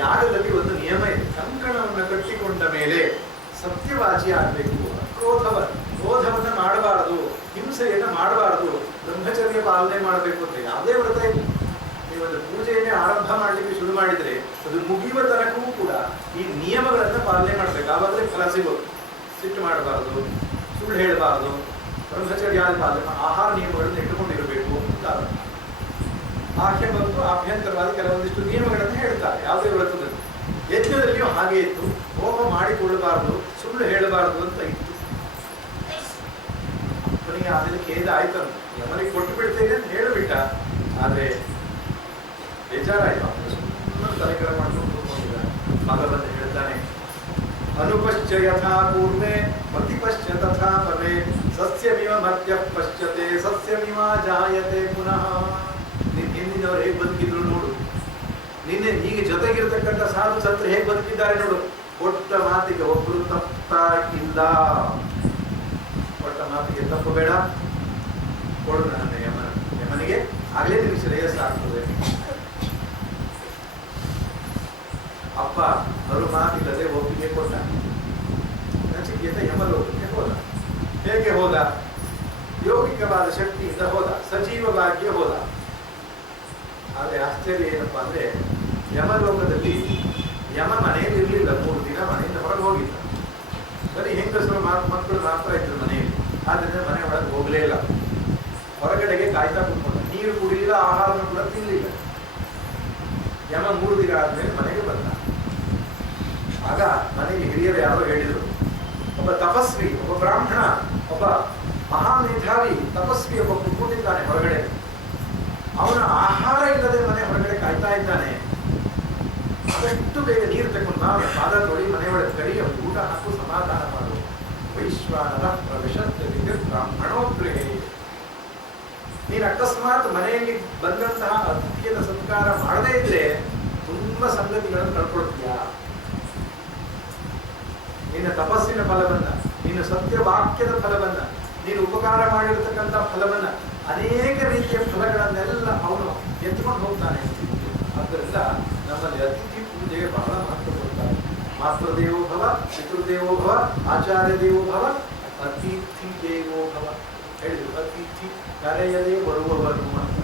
ಯಾಗದಲ್ಲಿ ಒಂದು ನಿಯಮ ಇದೆ. ಕಂಕಣವನ್ನು ಕಟ್ಟಿಕೊಂಡ ಮೇಲೆ ಸತ್ಯವಾಚಿ ಆಗಬೇಕು. ಕ್ರೋಧವನ್ನು ಮಾಡಬಾರದು, ಹಿಂಸೆಯನ್ನು ಮಾಡಬಾರದು, ಬ್ರಹ್ಮಚರ್ಯ ಪಾಲನೆ ಮಾಡಬೇಕು ಅಂತ ಯಾವುದೇ ವ್ರತ ಇದೆ. ನೀವೊಂದು ಪೂಜೆಯನ್ನೇ ಆರಂಭ ಮಾಡಲಿಕ್ಕೆ ಶುರು ಮಾಡಿದ್ರೆ ಅದು ಮುಗಿಯುವ ತನಕವೂ ಕೂಡ ಈ ನಿಯಮಗಳನ್ನು ಪಾಲನೆ ಮಾಡಬೇಕು. ಆವಾಗಲೇ ಫಲ ಸಿಗೋದು. ಸಿಟ್ಟು ಮಾಡಬಾರದು, ಸುಳ್ಳು ಹೇಳಬಾರದು, ಬ್ರಹ್ಮಚರ್ಯ ಪಾಲನೆ, ಆಹಾರ ನಿಯಮಗಳನ್ನು ಇಟ್ಟುಕೊಂಡಿರಬೇಕು ಅಂತ. ಬಾಹ್ಯ ಮತ್ತು ಆಭ್ಯಂತರವಾದ ಕೆಲವೊಂದಿಷ್ಟು ನಿಯಮಗಳನ್ನು ಹೇಳ್ತಾರೆ ಯಾವುದೇ ವ್ರತದಲ್ಲಿ. ಯಜ್ಞದಲ್ಲಿಯೂ ಹಾಗೆ ಇತ್ತು. ಹೋಮ ಮಾಡಿಕೊಳ್ಳಬಾರದು, ಸುಳ್ಳು ಹೇಳಬಾರದು ಅಂತ ಇತ್ತು. ಅಪ್ಪನಿಗೆ ಆಮೇಲೆ ಖೇದ ಆಯ್ತಂತ, ಯಮನಿಗೆ ಕೊಟ್ಟು ಬಿಡ್ತೇನೆ ಅಂತ ಹೇಳಿಬಿಟ್ಟ. ಆದ್ರೆ ಬೇಜಾರಾಯ್ತು. ಸುಮ್ಮನೆ ತಲೆಕರ ಮಾಡ್ಕೊಂಡು ಕೂತ್ಕೊಂಡಿದ್ದಾನೆ. ಮಗ ಬಂದು ಹೇಳ್ತಾನೆ, ಅನುಪಶ್ಚ ಯಥಾ ಪೂರ್ವೆ ಪ್ರತಿಪಶ್ಚ ತಥಾ ಪರೇ ಸಸ್ಯಮಿವ ಮಧ್ಯ ಪಶ್ಯತೆ ಸಸ್ಯಮಿವ ಜಾಯತೆ ಪುನಃ. ಹಿಂದಿನವರು ಹೇಗೆ ಬದುಕಿದ್ರು ನೋಡು, ನಿನ್ನೆ ಈಗ ಜೊತೆಗಿರ್ತಕ್ಕಂಥ ಸಾಧು ಸಂತರು ಹೇಗೆ ಬದುಕಿದ್ದಾರೆ ನೋಡು. ಕೊಟ್ಟ ಮಾತಿಗೆ ಒಬ್ಬರು ತಪ್ಪಾಗಿಲ್ಲ. ಕೊಟ್ಟ ಮಾತಿಗೆ ತಪ್ಪು ಬೇಡ, ಕೊಡು ನನ್ನ ಯಮ. ಅಪ್ಪ ಮರುಮಾತಿಲ್ಲದೆ ಒಪ್ಪಿಗೆ ಕೊಟ್ಟ. ನಚಿಕೇತ ಯಮಲೋಕಕ್ಕೆ ಹೋದ. ಹೇಗೆ ಹೋದ? ಯೋಗಿಕವಾದ ಶಕ್ತಿಯಿಂದ ಹೋದ, ಸಜೀವವಾಗಿ ಹೋದ. ಆದರೆ ಆಶ್ಚರ್ಯ ಏನಪ್ಪಾ ಅಂದ್ರೆ, ಯಮಲೋಕದಲ್ಲಿ ಯಮ ಮನೆಯಲ್ಲಿ ಇರಲಿಲ್ಲ. 3 ದಿನ ಮನೆಯಿಂದ ಹೊರಗೆ ಹೋಗಿದ್ದ. ಬರೀ ಹೆಂಗಸರು ಮಕ್ಕಳು ಮಾತ್ರ ಇದ್ರು ಮನೆಯಲ್ಲಿ. ಆದ್ರಿಂದ ಮನೆ ಒಳಗೆ ಹೋಗಲೇ ಇಲ್ಲ. ಹೊರಗಡೆಗೆ ಕಾಯ್ತಾ ಕೂತ್ಕೊಂಡ. ನೀರು ಕುಡಿಲಿಲ್ಲ, ಆಹಾರವನ್ನು ಕೂಡ ತಿನ್ನಲಿಲ್ಲ. ಯಮ 3 ದಿನ ಆದ್ಮೇಲೆ ಮನೆಗೆ ಬಂದ. ಆಗ ಮನೆಗೆ ಹಿರಿಯರು ಯಾರೋ ಹೇಳಿದರು, ಒಬ್ಬ ತಪಸ್ವಿ, ಒಬ್ಬ ಬ್ರಾಹ್ಮಣ, ಒಬ್ಬ ಮಹಾಮೇಧಾವಿ ತಪಸ್ವಿ ಒಬ್ಬ ಕೂತ್ಕೊಂಡಿದ್ದಾನೆ ಹೊರಗಡೆ. ಅವನ ಆಹಾರ ಇಲ್ಲದೆ ಮನೆ ಹೊರಗಡೆ ಕಾಯ್ತಾ ಇದ್ದಾನೆ. ಆದಷ್ಟು ಬೇಗ ನೀರು ತಗೊಂಡು ಅವನ ಪಾದ ತೊಳಿ ಮನೆ ಒಳಗೆ ಕರಿ, ಅವನು ಊಟ ಹಾಕು, ಸಮಾಧಾನ ಮಾಡು. ವೈಶ್ವಾನರ ಪ್ರವೇಶಕ್ಕೆ ಬ್ರಾಹ್ಮಣೋಗ್ರಹೇ. ನೀನು ಅಕಸ್ಮಾತ್ ಮನೆಯಲ್ಲಿ ಬಂದಂತಹ ಅತಿಥಿಯದ ಸಂಸ್ಕಾರ ಮಾಡದೇ ಇದ್ರೆ ತುಂಬಾ ಸಂಗತಿಗಳನ್ನು ಕಳ್ಕೊಳ್ತೀಯ. ನಿನ್ನ ತಪಸ್ಸಿನ ಫಲವನ್ನ, ನಿನ್ನ ಸತ್ಯ ವಾಕ್ಯದ ಫಲವನ್ನ, ನೀನು ಉಪಕಾರ ಮಾಡಿರತಕ್ಕಂಥ ಫಲವನ್ನ, ಅನೇಕ ರೀತಿಯ ಫಲಗಳನ್ನೆಲ್ಲ ಅವನು ಎತ್ಕೊಂಡು ಹೋಗ್ತಾನೆ. ಆದ್ದರಿಂದ ನಮ್ಮಲ್ಲಿ ಅತಿಥಿ ಪೂಜೆಗೆ ಬಹಳ ಮಹತ್ವ ಕೊಡ್ತಾರೆ. ಮಾತೃದೇವೋ ಭವ, ಪಿತೃದೇವೋ ಭವ, ಆಚಾರ್ಯ ದೇವೋ ಭವ, ಅತಿಥಿ ದೇವೋ ಭವ ಹೇಳಿದ್ರು. ಅತಿಥಿ ಕರೆಯದೆ ಬರುವವನು ಅಂತ.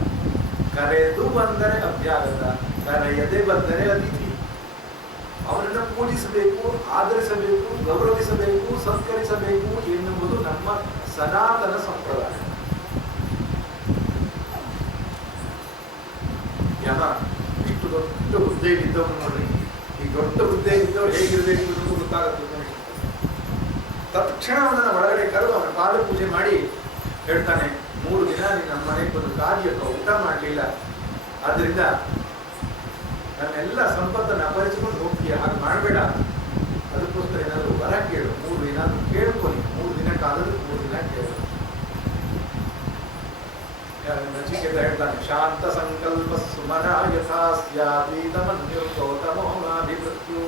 ಕರೆದು ಬಂದರೆ ಅಭ್ಯಾಗತ, ಕರೆಯದೆ ಬಂದರೆ ಅತಿಥಿ. ಅವರನ್ನು ಪೂಜಿಸಬೇಕು, ಆದರಿಸಬೇಕು, ಗೌರವಿಸಬೇಕು, ಸತ್ಕರಿಸಬೇಕು ಎನ್ನುವುದು ನಮ್ಮ ಸನಾತನ ಸಂಪ್ರದಾಯ. ಯಮ ಇಷ್ಟು ದೊಡ್ಡ ಹುದ್ದೆಗಿದ್ದವನು ನೋಡ್ರಿ. ಈ ದೊಡ್ಡ ಹುದ್ದೆಗಿದ್ದವ್ರು ಹೇಗಿರಬೇಕು ಅನ್ನೋದು ಗೊತ್ತಾಗುತ್ತೆ. ತತ್ಕ್ಷಣ ಅವನನ್ನು ಒಳಗಡೆ ಕರೆದು ಅವನ ಪಾದ ಪೂಜೆ ಮಾಡಿ ಹೇಳ್ತಾನೆ, 3 ದಿನ ನೀನು ನಮ್ಮ ಮನೆಗೆ ಬಂದು ಕಾರ್ಯಕ್ಕೆ ಊಟ ಮಾಡಲಿಲ್ಲ, ಆದ್ರಿಂದ ನನ್ನೆಲ್ಲ ಸಂಪತ್ತನ್ನು ಅಪರಿಸಿಕೊಂಡು ಹೋಗ್ತೀಯ, ಹಾಗೆ ಮಾಡಬೇಡ. ಅದಕ್ಕೋಸ್ಕರ ಏನಾದರೂ ವರ ಕೇಳು, 3 ಏನಾದರೂ ಕೇಳ್ಕೊನಿ. 3 ದಿನ ಕಾಲದ 3 ದಿನ ಕೇಳು. ನಚಿಕೇತ ಹೇಳ್ತಾನೆ, ಶಾಂತ ಸಂಕಲ್ಪ ಸುಮನ ಯಥಾ ಸ್ಯಾದೀತಮನ್ಯುತಮೋನಾಭಿಮೃತ್ಯು.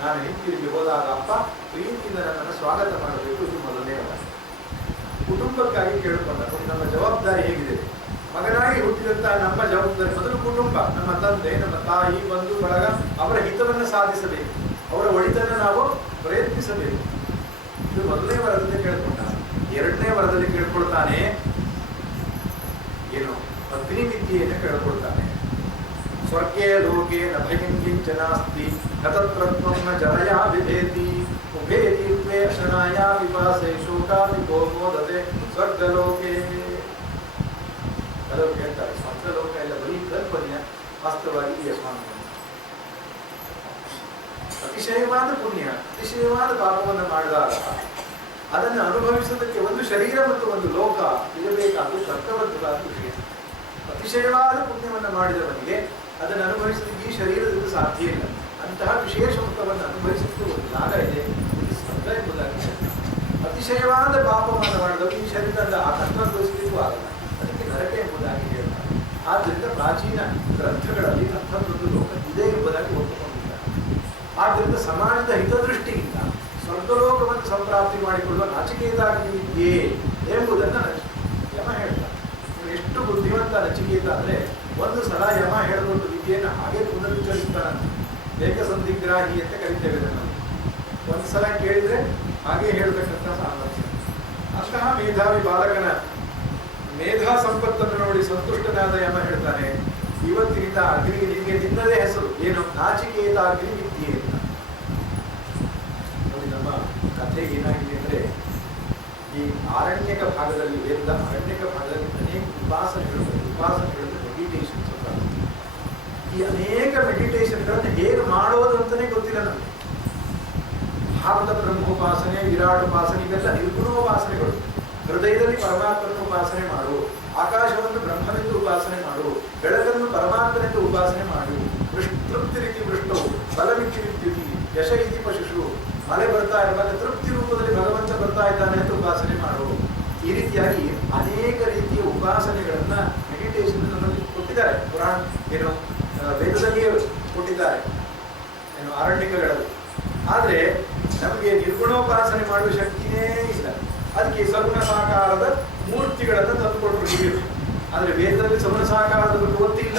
ನಾನು ಹಿಂತಿರುಗಿ ಹೋದಾಗ ಅಪ್ಪ ಪ್ರೀತಿಯಿಂದ ನನ್ನನ್ನು ಸ್ವಾಗತ ಮಾಡಬೇಕು. ಇದು ಮೊದಲನೇ ವರ. ಕುಟುಂಬಕ್ಕಾಗಿ ಕೇಳಿಕೊಂಡ. ನಮ್ಮ ಜವಾಬ್ದಾರಿ ಹೇಗಿದೆ? ಮಗನಾಗಿ ಹುಟ್ಟಿದಂತಹ ನಮ್ಮ ಜವಾಬ್ದಾರಿ ಮೊದಲು ಕುಟುಂಬ, ನಮ್ಮ ತಂದೆ, ನಮ್ಮ ತಾಯಿ, ಬಂಧು ಬಳಗ, ಅವರ ಹಿತವನ್ನು ಸಾಧಿಸಬೇಕು, ಅವರ ಒಳಿತನ್ನು ನಾವು ಪ್ರಯತ್ನಿಸಬೇಕು. ಇದು ಮೊದಲನೇ ವರದಲ್ಲಿ ಕೇಳ್ಕೊಂಡ. 2ನೇ ವರದಲ್ಲಿ ಕೇಳ್ಕೊಳ್ತಾನೆ ಏನು? ಅಗ್ನಿ ವಿದ್ಯೆಯನ್ನು ಕೇಳ್ಕೊಳ್ತಾನೆ. ಸ್ವರ್ಗೇ ಲೋಕೆ ನ ಭಯಂ ಕಿಂಚನಾಸ್ತಿ ಕತತ್ರತ್ವಂ ನ ಜನಯಾ ವಿಭೇತಿ ಉಭೇ ತೀರ್ಥೆ ಅಶನಾಯ ವಿಪಾಸೆ ಶೋಕಾ ವಿಭೋಮೋದತೆ ಸ್ವರ್ಗಲೋಕೆ. ಕೆಲವರು ಹೇಳ್ತಾರೆ ಸ್ವರ್ಗಲೋಕ ಎಲ್ಲ ಬರೀ ಕಲ್ಪನೆಯ, ವಾಸ್ತವವಾಗಿ ಈ ಸ್ವಾಮಿ ಅತಿಶಯವಾದ ಪುಣ್ಯ, ಅತಿಶಯವಾದ ಪಾಪವನ್ನು ಮಾಡಿದಾಗ ಅದನ್ನು ಅನುಭವಿಸುವುದಕ್ಕೆ ಒಂದು ಶರೀರ ಮತ್ತು ಒಂದು ಲೋಕ ಇರಬೇಕಾದ ತರ್ಕಬದ್ಧವಾದ ವಿಷಯ. ಅತಿಶಯವಾದ ಪುಣ್ಯವನ್ನು ಮಾಡಿದವನಿಗೆ ಅದನ್ನು ಅನುಭವಿಸಲಿಕ್ಕೆ ಈ ಶರೀರದಿಂದ ಸಾಧ್ಯ ಇಲ್ಲ. ಅಂತಹ ವಿಶೇಷ ಸುಖವನ್ನು ಅನುಭವಿಸಲಿಕ್ಕೆ ಒಂದು ಜಾಗ ಇದೆ, ಇದು ಸ್ವರ್ಗ ಎಂಬುದಾಗಿ. ಅತಿಶಯವಾದ ಪಾಪವನ್ನು ಮಾಡಿದವರು ಈ ಶರೀರದ ಆ ತತ್ವ ಅನುಭವಿಸಲಿಕ್ಕೂ ಆಗಲ್ಲ, ಅದಕ್ಕೆ ನರಕ ಎಂಬುದಾಗಿ ಹೇಳ್ತಾರೆ. ಆದ್ದರಿಂದ ಪ್ರಾಚೀನ ಗ್ರಂಥಗಳಲ್ಲಿ ಅಂಥದ್ದೊಂದು ಲೋಕ ಇದೆ ಎಂಬುದಾಗಿ ಒಪ್ಪಿಕೊಂಡಿದ್ದಾರೆ. ಆದ್ದರಿಂದ ಸಮಾಜದ ಹಿತದೃಷ್ಟಿಯಿಂದ ಸ್ವರ್ಗಲೋಕವನ್ನು ಸಂಪ್ರಾಪ್ತಿ ಮಾಡಿಕೊಳ್ಳುವ ನಚಿಕೇತಾಗ್ನಿ ವಿದ್ಯೆ ಎಂಬುದನ್ನು ಯಮ ಹೇಳ್ತಾರೆ. ಎಷ್ಟು ಬುದ್ಧಿವಂತ ನಚಿಕೇತ ಅಂದರೆ, ಒಂದು ಸಲ ಯಮ ಹೇಳಿಕೊಂಡು ವಿದ್ಯೆಯನ್ನು ಹಾಗೆ ಪುನರುಚ್ಚರಿಸ್ತಾನೆ. ಏಕಸಂಧಿಗ್ರಾಹಿ ಅಂತ ಕರಿತೇವೆ ನಾವು. ಒಂದು ಸಲ ಕೇಳಿದ್ರೆ ಹಾಗೆ ಹೇಳ್ಬೇಕಂತ ಸಾಮರ್ಥ್ಯ. ಅಂತಹ ಮೇಧಾವಿ ಬಾಲಕನ ಮೇಧಾ ಸಂಪತ್ತನ್ನು ನೋಡಿ ಸಂತುಷ್ಟನಾದ ಯಮ ಹೇಳ್ತಾನೆ, ಇವತ್ತಿನಿಂದ ಅಗ್ನಿಗೆ ನಿನಗೆ ನಿನ್ನದೇ ಹೆಸರು ಏನು? ನಾಚಿಕೇತಾಗ್ನಿ ವಿದ್ಯೆ ಅಂತ. ನೋಡಿ ನಮ್ಮ ಕಥೆ ಏನಾಗಿದೆ ಅಂದರೆ, ಈ ಆರಣ್ಯಕ ಭಾಗದಲ್ಲಿ, ವೇದ ಆರಣ್ಯಕ ಭಾಗದಲ್ಲಿ ಅನೇಕ ಉಪಾಸನೆಗಳು ಮೆಡಿಟೇಷನ್ಸ್. ಈ ಅನೇಕ ಮೆಡಿಟೇಷನ್ಗಳನ್ನು ಹೇಗೆ ಮಾಡೋದು ಅಂತಲೇ ಗೊತ್ತಿಲ್ಲ ನಮಗೆ. ಭಾರತ ಬ್ರಹ್ಮೋಪಾಸನೆ, ವಿರಾಟ್ ಉಪಾಸನೆ ಇವೆಲ್ಲ ನಿರ್ಗುಣೋಪಾಸನೆಗಳು. ಹೃದಯದಲ್ಲಿ ಪರಮಾತ್ಮನ ಉಪಾಸನೆ ಮಾಡು, ಆಕಾಶವನ್ನು ಬ್ರಹ್ಮನೆಂದು ಉಪಾಸನೆ ಮಾಡು, ಬೆಳಕನ್ನು ಪರಮಾತ್ಮನೆಂದು ಉಪಾಸನೆ ಮಾಡು. ತೃಪ್ತಿ ರೀತಿ ವೃಷ್ಟವು ಬಲಮಿತಿ ವಿದ್ಯುತಿ ಯಶ ಇತಿ ಪಶುಷು. ಮಳೆ ಬರ್ತಾ ಇರುವಾಗ ತೃಪ್ತಿ ರೂಪದಲ್ಲಿ ಭಗವಂತ ಬರ್ತಾ ಇದ್ದಾನೆ ಅಂತ ಉಪಾಸನೆ ಮಾಡು. ಈ ರೀತಿಯಾಗಿ ಅನೇಕ ರೀತಿಯ ಉಪಾಸನೆಗಳನ್ನ ಮೆಡಿಟೇಷನ್ ನಮ್ಮಲ್ಲಿ ಕೊಟ್ಟಿದ್ದಾರೆ. ಪುರಾಣ ಏನು ವೇದದಲ್ಲಿಯೇ ಕೊಟ್ಟಿದ್ದಾರೆ, ಏನು ಅರಣ್ಯಕಗಳಲ್ಲಿ. ಆದರೆ ನಮಗೆ ನಿರ್ಗುಣೋಪಾಸನೆ ಮಾಡುವ ಶಕ್ತಿಯೇ ಇಲ್ಲ. ಅದಕ್ಕೆ ಸಗುಣ ಸಾಕಾರದ ಮೂರ್ತಿಗಳನ್ನು ತಂದುಕೊಂಡು ಹಿಡಿಯುವುದು. ಆದರೆ ವೇದದಲ್ಲಿ ಸಗುಣ ಸಾಕಾರದ ಗೊತ್ತಿಲ್ಲ.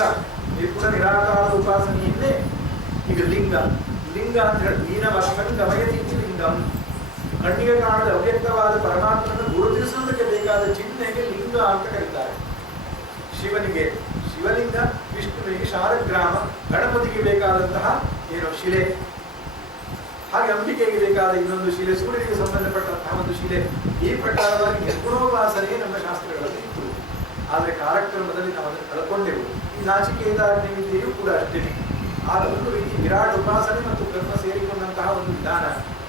ನಿರ್ಗುಣ ನಿರಾಕಾರದ ಉಪಾಸನೆಯನ್ನೇ ಈಗ ಲಿಂಗ ಲಿಂಗ ಅಂತ ಹೇಳಿ ನೀನವಸ್ಥಂ ಗಮಯತಿ ಲಿಂಗಂ, ಕಣ್ಣಿಗೆ ಕಾಣದ ಅವ್ಯಕ್ತವಾದ ಪರಮಾತ್ಮನ ಗುರುತಿಸುವುದಕ್ಕೆ ಬೇಕಾದ ಚಿಹ್ನೆಗೆ ಲಿಂಗ ಅಂತ ಕರೀತಾರೆ. ಶಿವನಿಗೆ ಶಿವಲಿಂಗ, ವಿಷ್ಣುವಿಗೆ ಶಾಲಗ್ರಾಮ, ಗಣಪತಿಗೆ ಬೇಕಾದಂತಹ ಏನು ಶಿಲೆ, ಹಾಗೆ ಅಂಬಿಕೆಗೆ ಬೇಕಾದ ಇನ್ನೊಂದು ಶಿಲೆ, ಸೂರ್ಯನಿಗೆ ಸಂಬಂಧಪಟ್ಟಂತಹ ಒಂದು ಶಿಲೆ. ಈ ಪ್ರಕಾರವಾಗಿ ನಿರ್ಗುಣೋಪಾಸನೆ ನಮ್ಮ ಶಾಸ್ತ್ರಗಳಲ್ಲಿ ಇತ್ತು. ಆದರೆ ಕಾಲಕ್ರಮದಲ್ಲಿ ನಾವು ಅದನ್ನು ಕಳ್ಕೊಂಡೆವು. ಈ ನಾಚಿಕೇದಾಗ್ನಿ ವಿದ್ಯೆಯೂ ಕೂಡ ಅಷ್ಟೇ. ಆಗ ಒಂದು ರೀತಿ ವಿರಾಟ್ ಉಪಾಸನೆ ಮತ್ತು ಕರ್ಮ ಸೇರಿಕೊಂಡಂತಹ ಒಂದು ವಿಧಾನ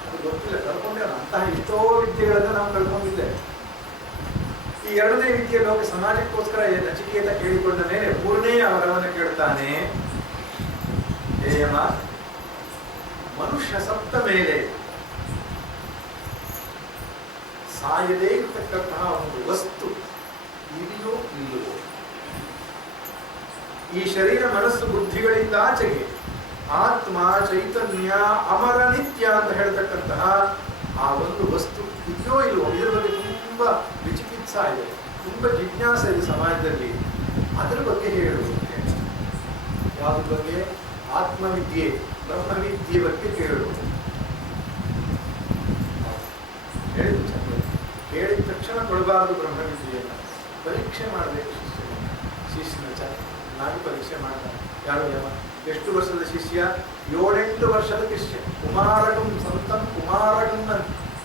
ಅದು ಗೊತ್ತಿಲ್ಲ, ಕಳ್ಕೊಂಡೇವೆ. ಅಂತಹ ಎಷ್ಟೋ ವಿದ್ಯೆಗಳನ್ನು ನಾವು ಕಳ್ಕೊಂಡಿದ್ದೇವೆ. ಈ ಎರಡನೇ ವಿದ್ಯೆ ಲೋಕ ಸಮಾಜಕ್ಕೋಸ್ಕರ ನಚಿಕೇತ ಕೇಳಿಕೊಂಡ ಮೇಲೆ ಮೂರನೇ ಅವರವನ್ನು ಕೇಳ್ತಾನೆ, ಹೇಯಮ ಮನುಷ್ಯ ಸತ್ತ ಮೇಲೆ ಸಾಯದೇ ಇರತಕ್ಕಂತಹ ಒಂದು ವಸ್ತು ಇದೆಯೋ ಇಲ್ಲವೋ? ಈ ಶರೀರ ಮನಸ್ಸು ಬುದ್ಧಿಗಳಿಂದ ಆಚೆಗೆ ಆತ್ಮ ಚೈತನ್ಯ ಅಮರ ನಿತ್ಯ ಅಂತ ಹೇಳ್ತಕ್ಕಂತಹ ಆ ಒಂದು ವಸ್ತು ಇದೆಯೋ ಇಲ್ವೋ? ಇದರ ಬಗ್ಗೆ ತುಂಬಾ ವಿಚಿಕಿತ್ಸಾ ಇದೆ, ತುಂಬಾ ಜಿಜ್ಞಾಸೆ ಇದೆ ಸಮಾಜದಲ್ಲಿ. ಅದರ ಬಗ್ಗೆ ಹೇಳುವಂತೆ ಯಾವ್ದ್ರ ಬಗ್ಗೆ? ಆತ್ಮವಿದ್ಯೆ, ಬ್ರಹ್ಮವಿದ್ಯೆ ಬಗ್ಗೆ ಕೇಳುವುದು. ಹೇಳಿದ್ದು ಚಂದ, ಹೇಳಿದ ತಕ್ಷಣ ಕೊಡಬಾರದು ಬ್ರಹ್ಮವಿದ್ಯೆಯನ್ನು, ಪರೀಕ್ಷೆ ಮಾಡಬೇಕು. ಶಿಷ್ಯನ ನಾನು ಪರೀಕ್ಷೆ ಮಾಡ್ತಾನೆ. ಯಾರು ಯಮ? ಎಷ್ಟು ವರ್ಷದ ಶಿಷ್ಯ? 7-8 ವರ್ಷದ ಶಿಷ್ಯ. ಕುಮಾರಕಂ ಸಂತಂ ಕುಮಾರಕಂ,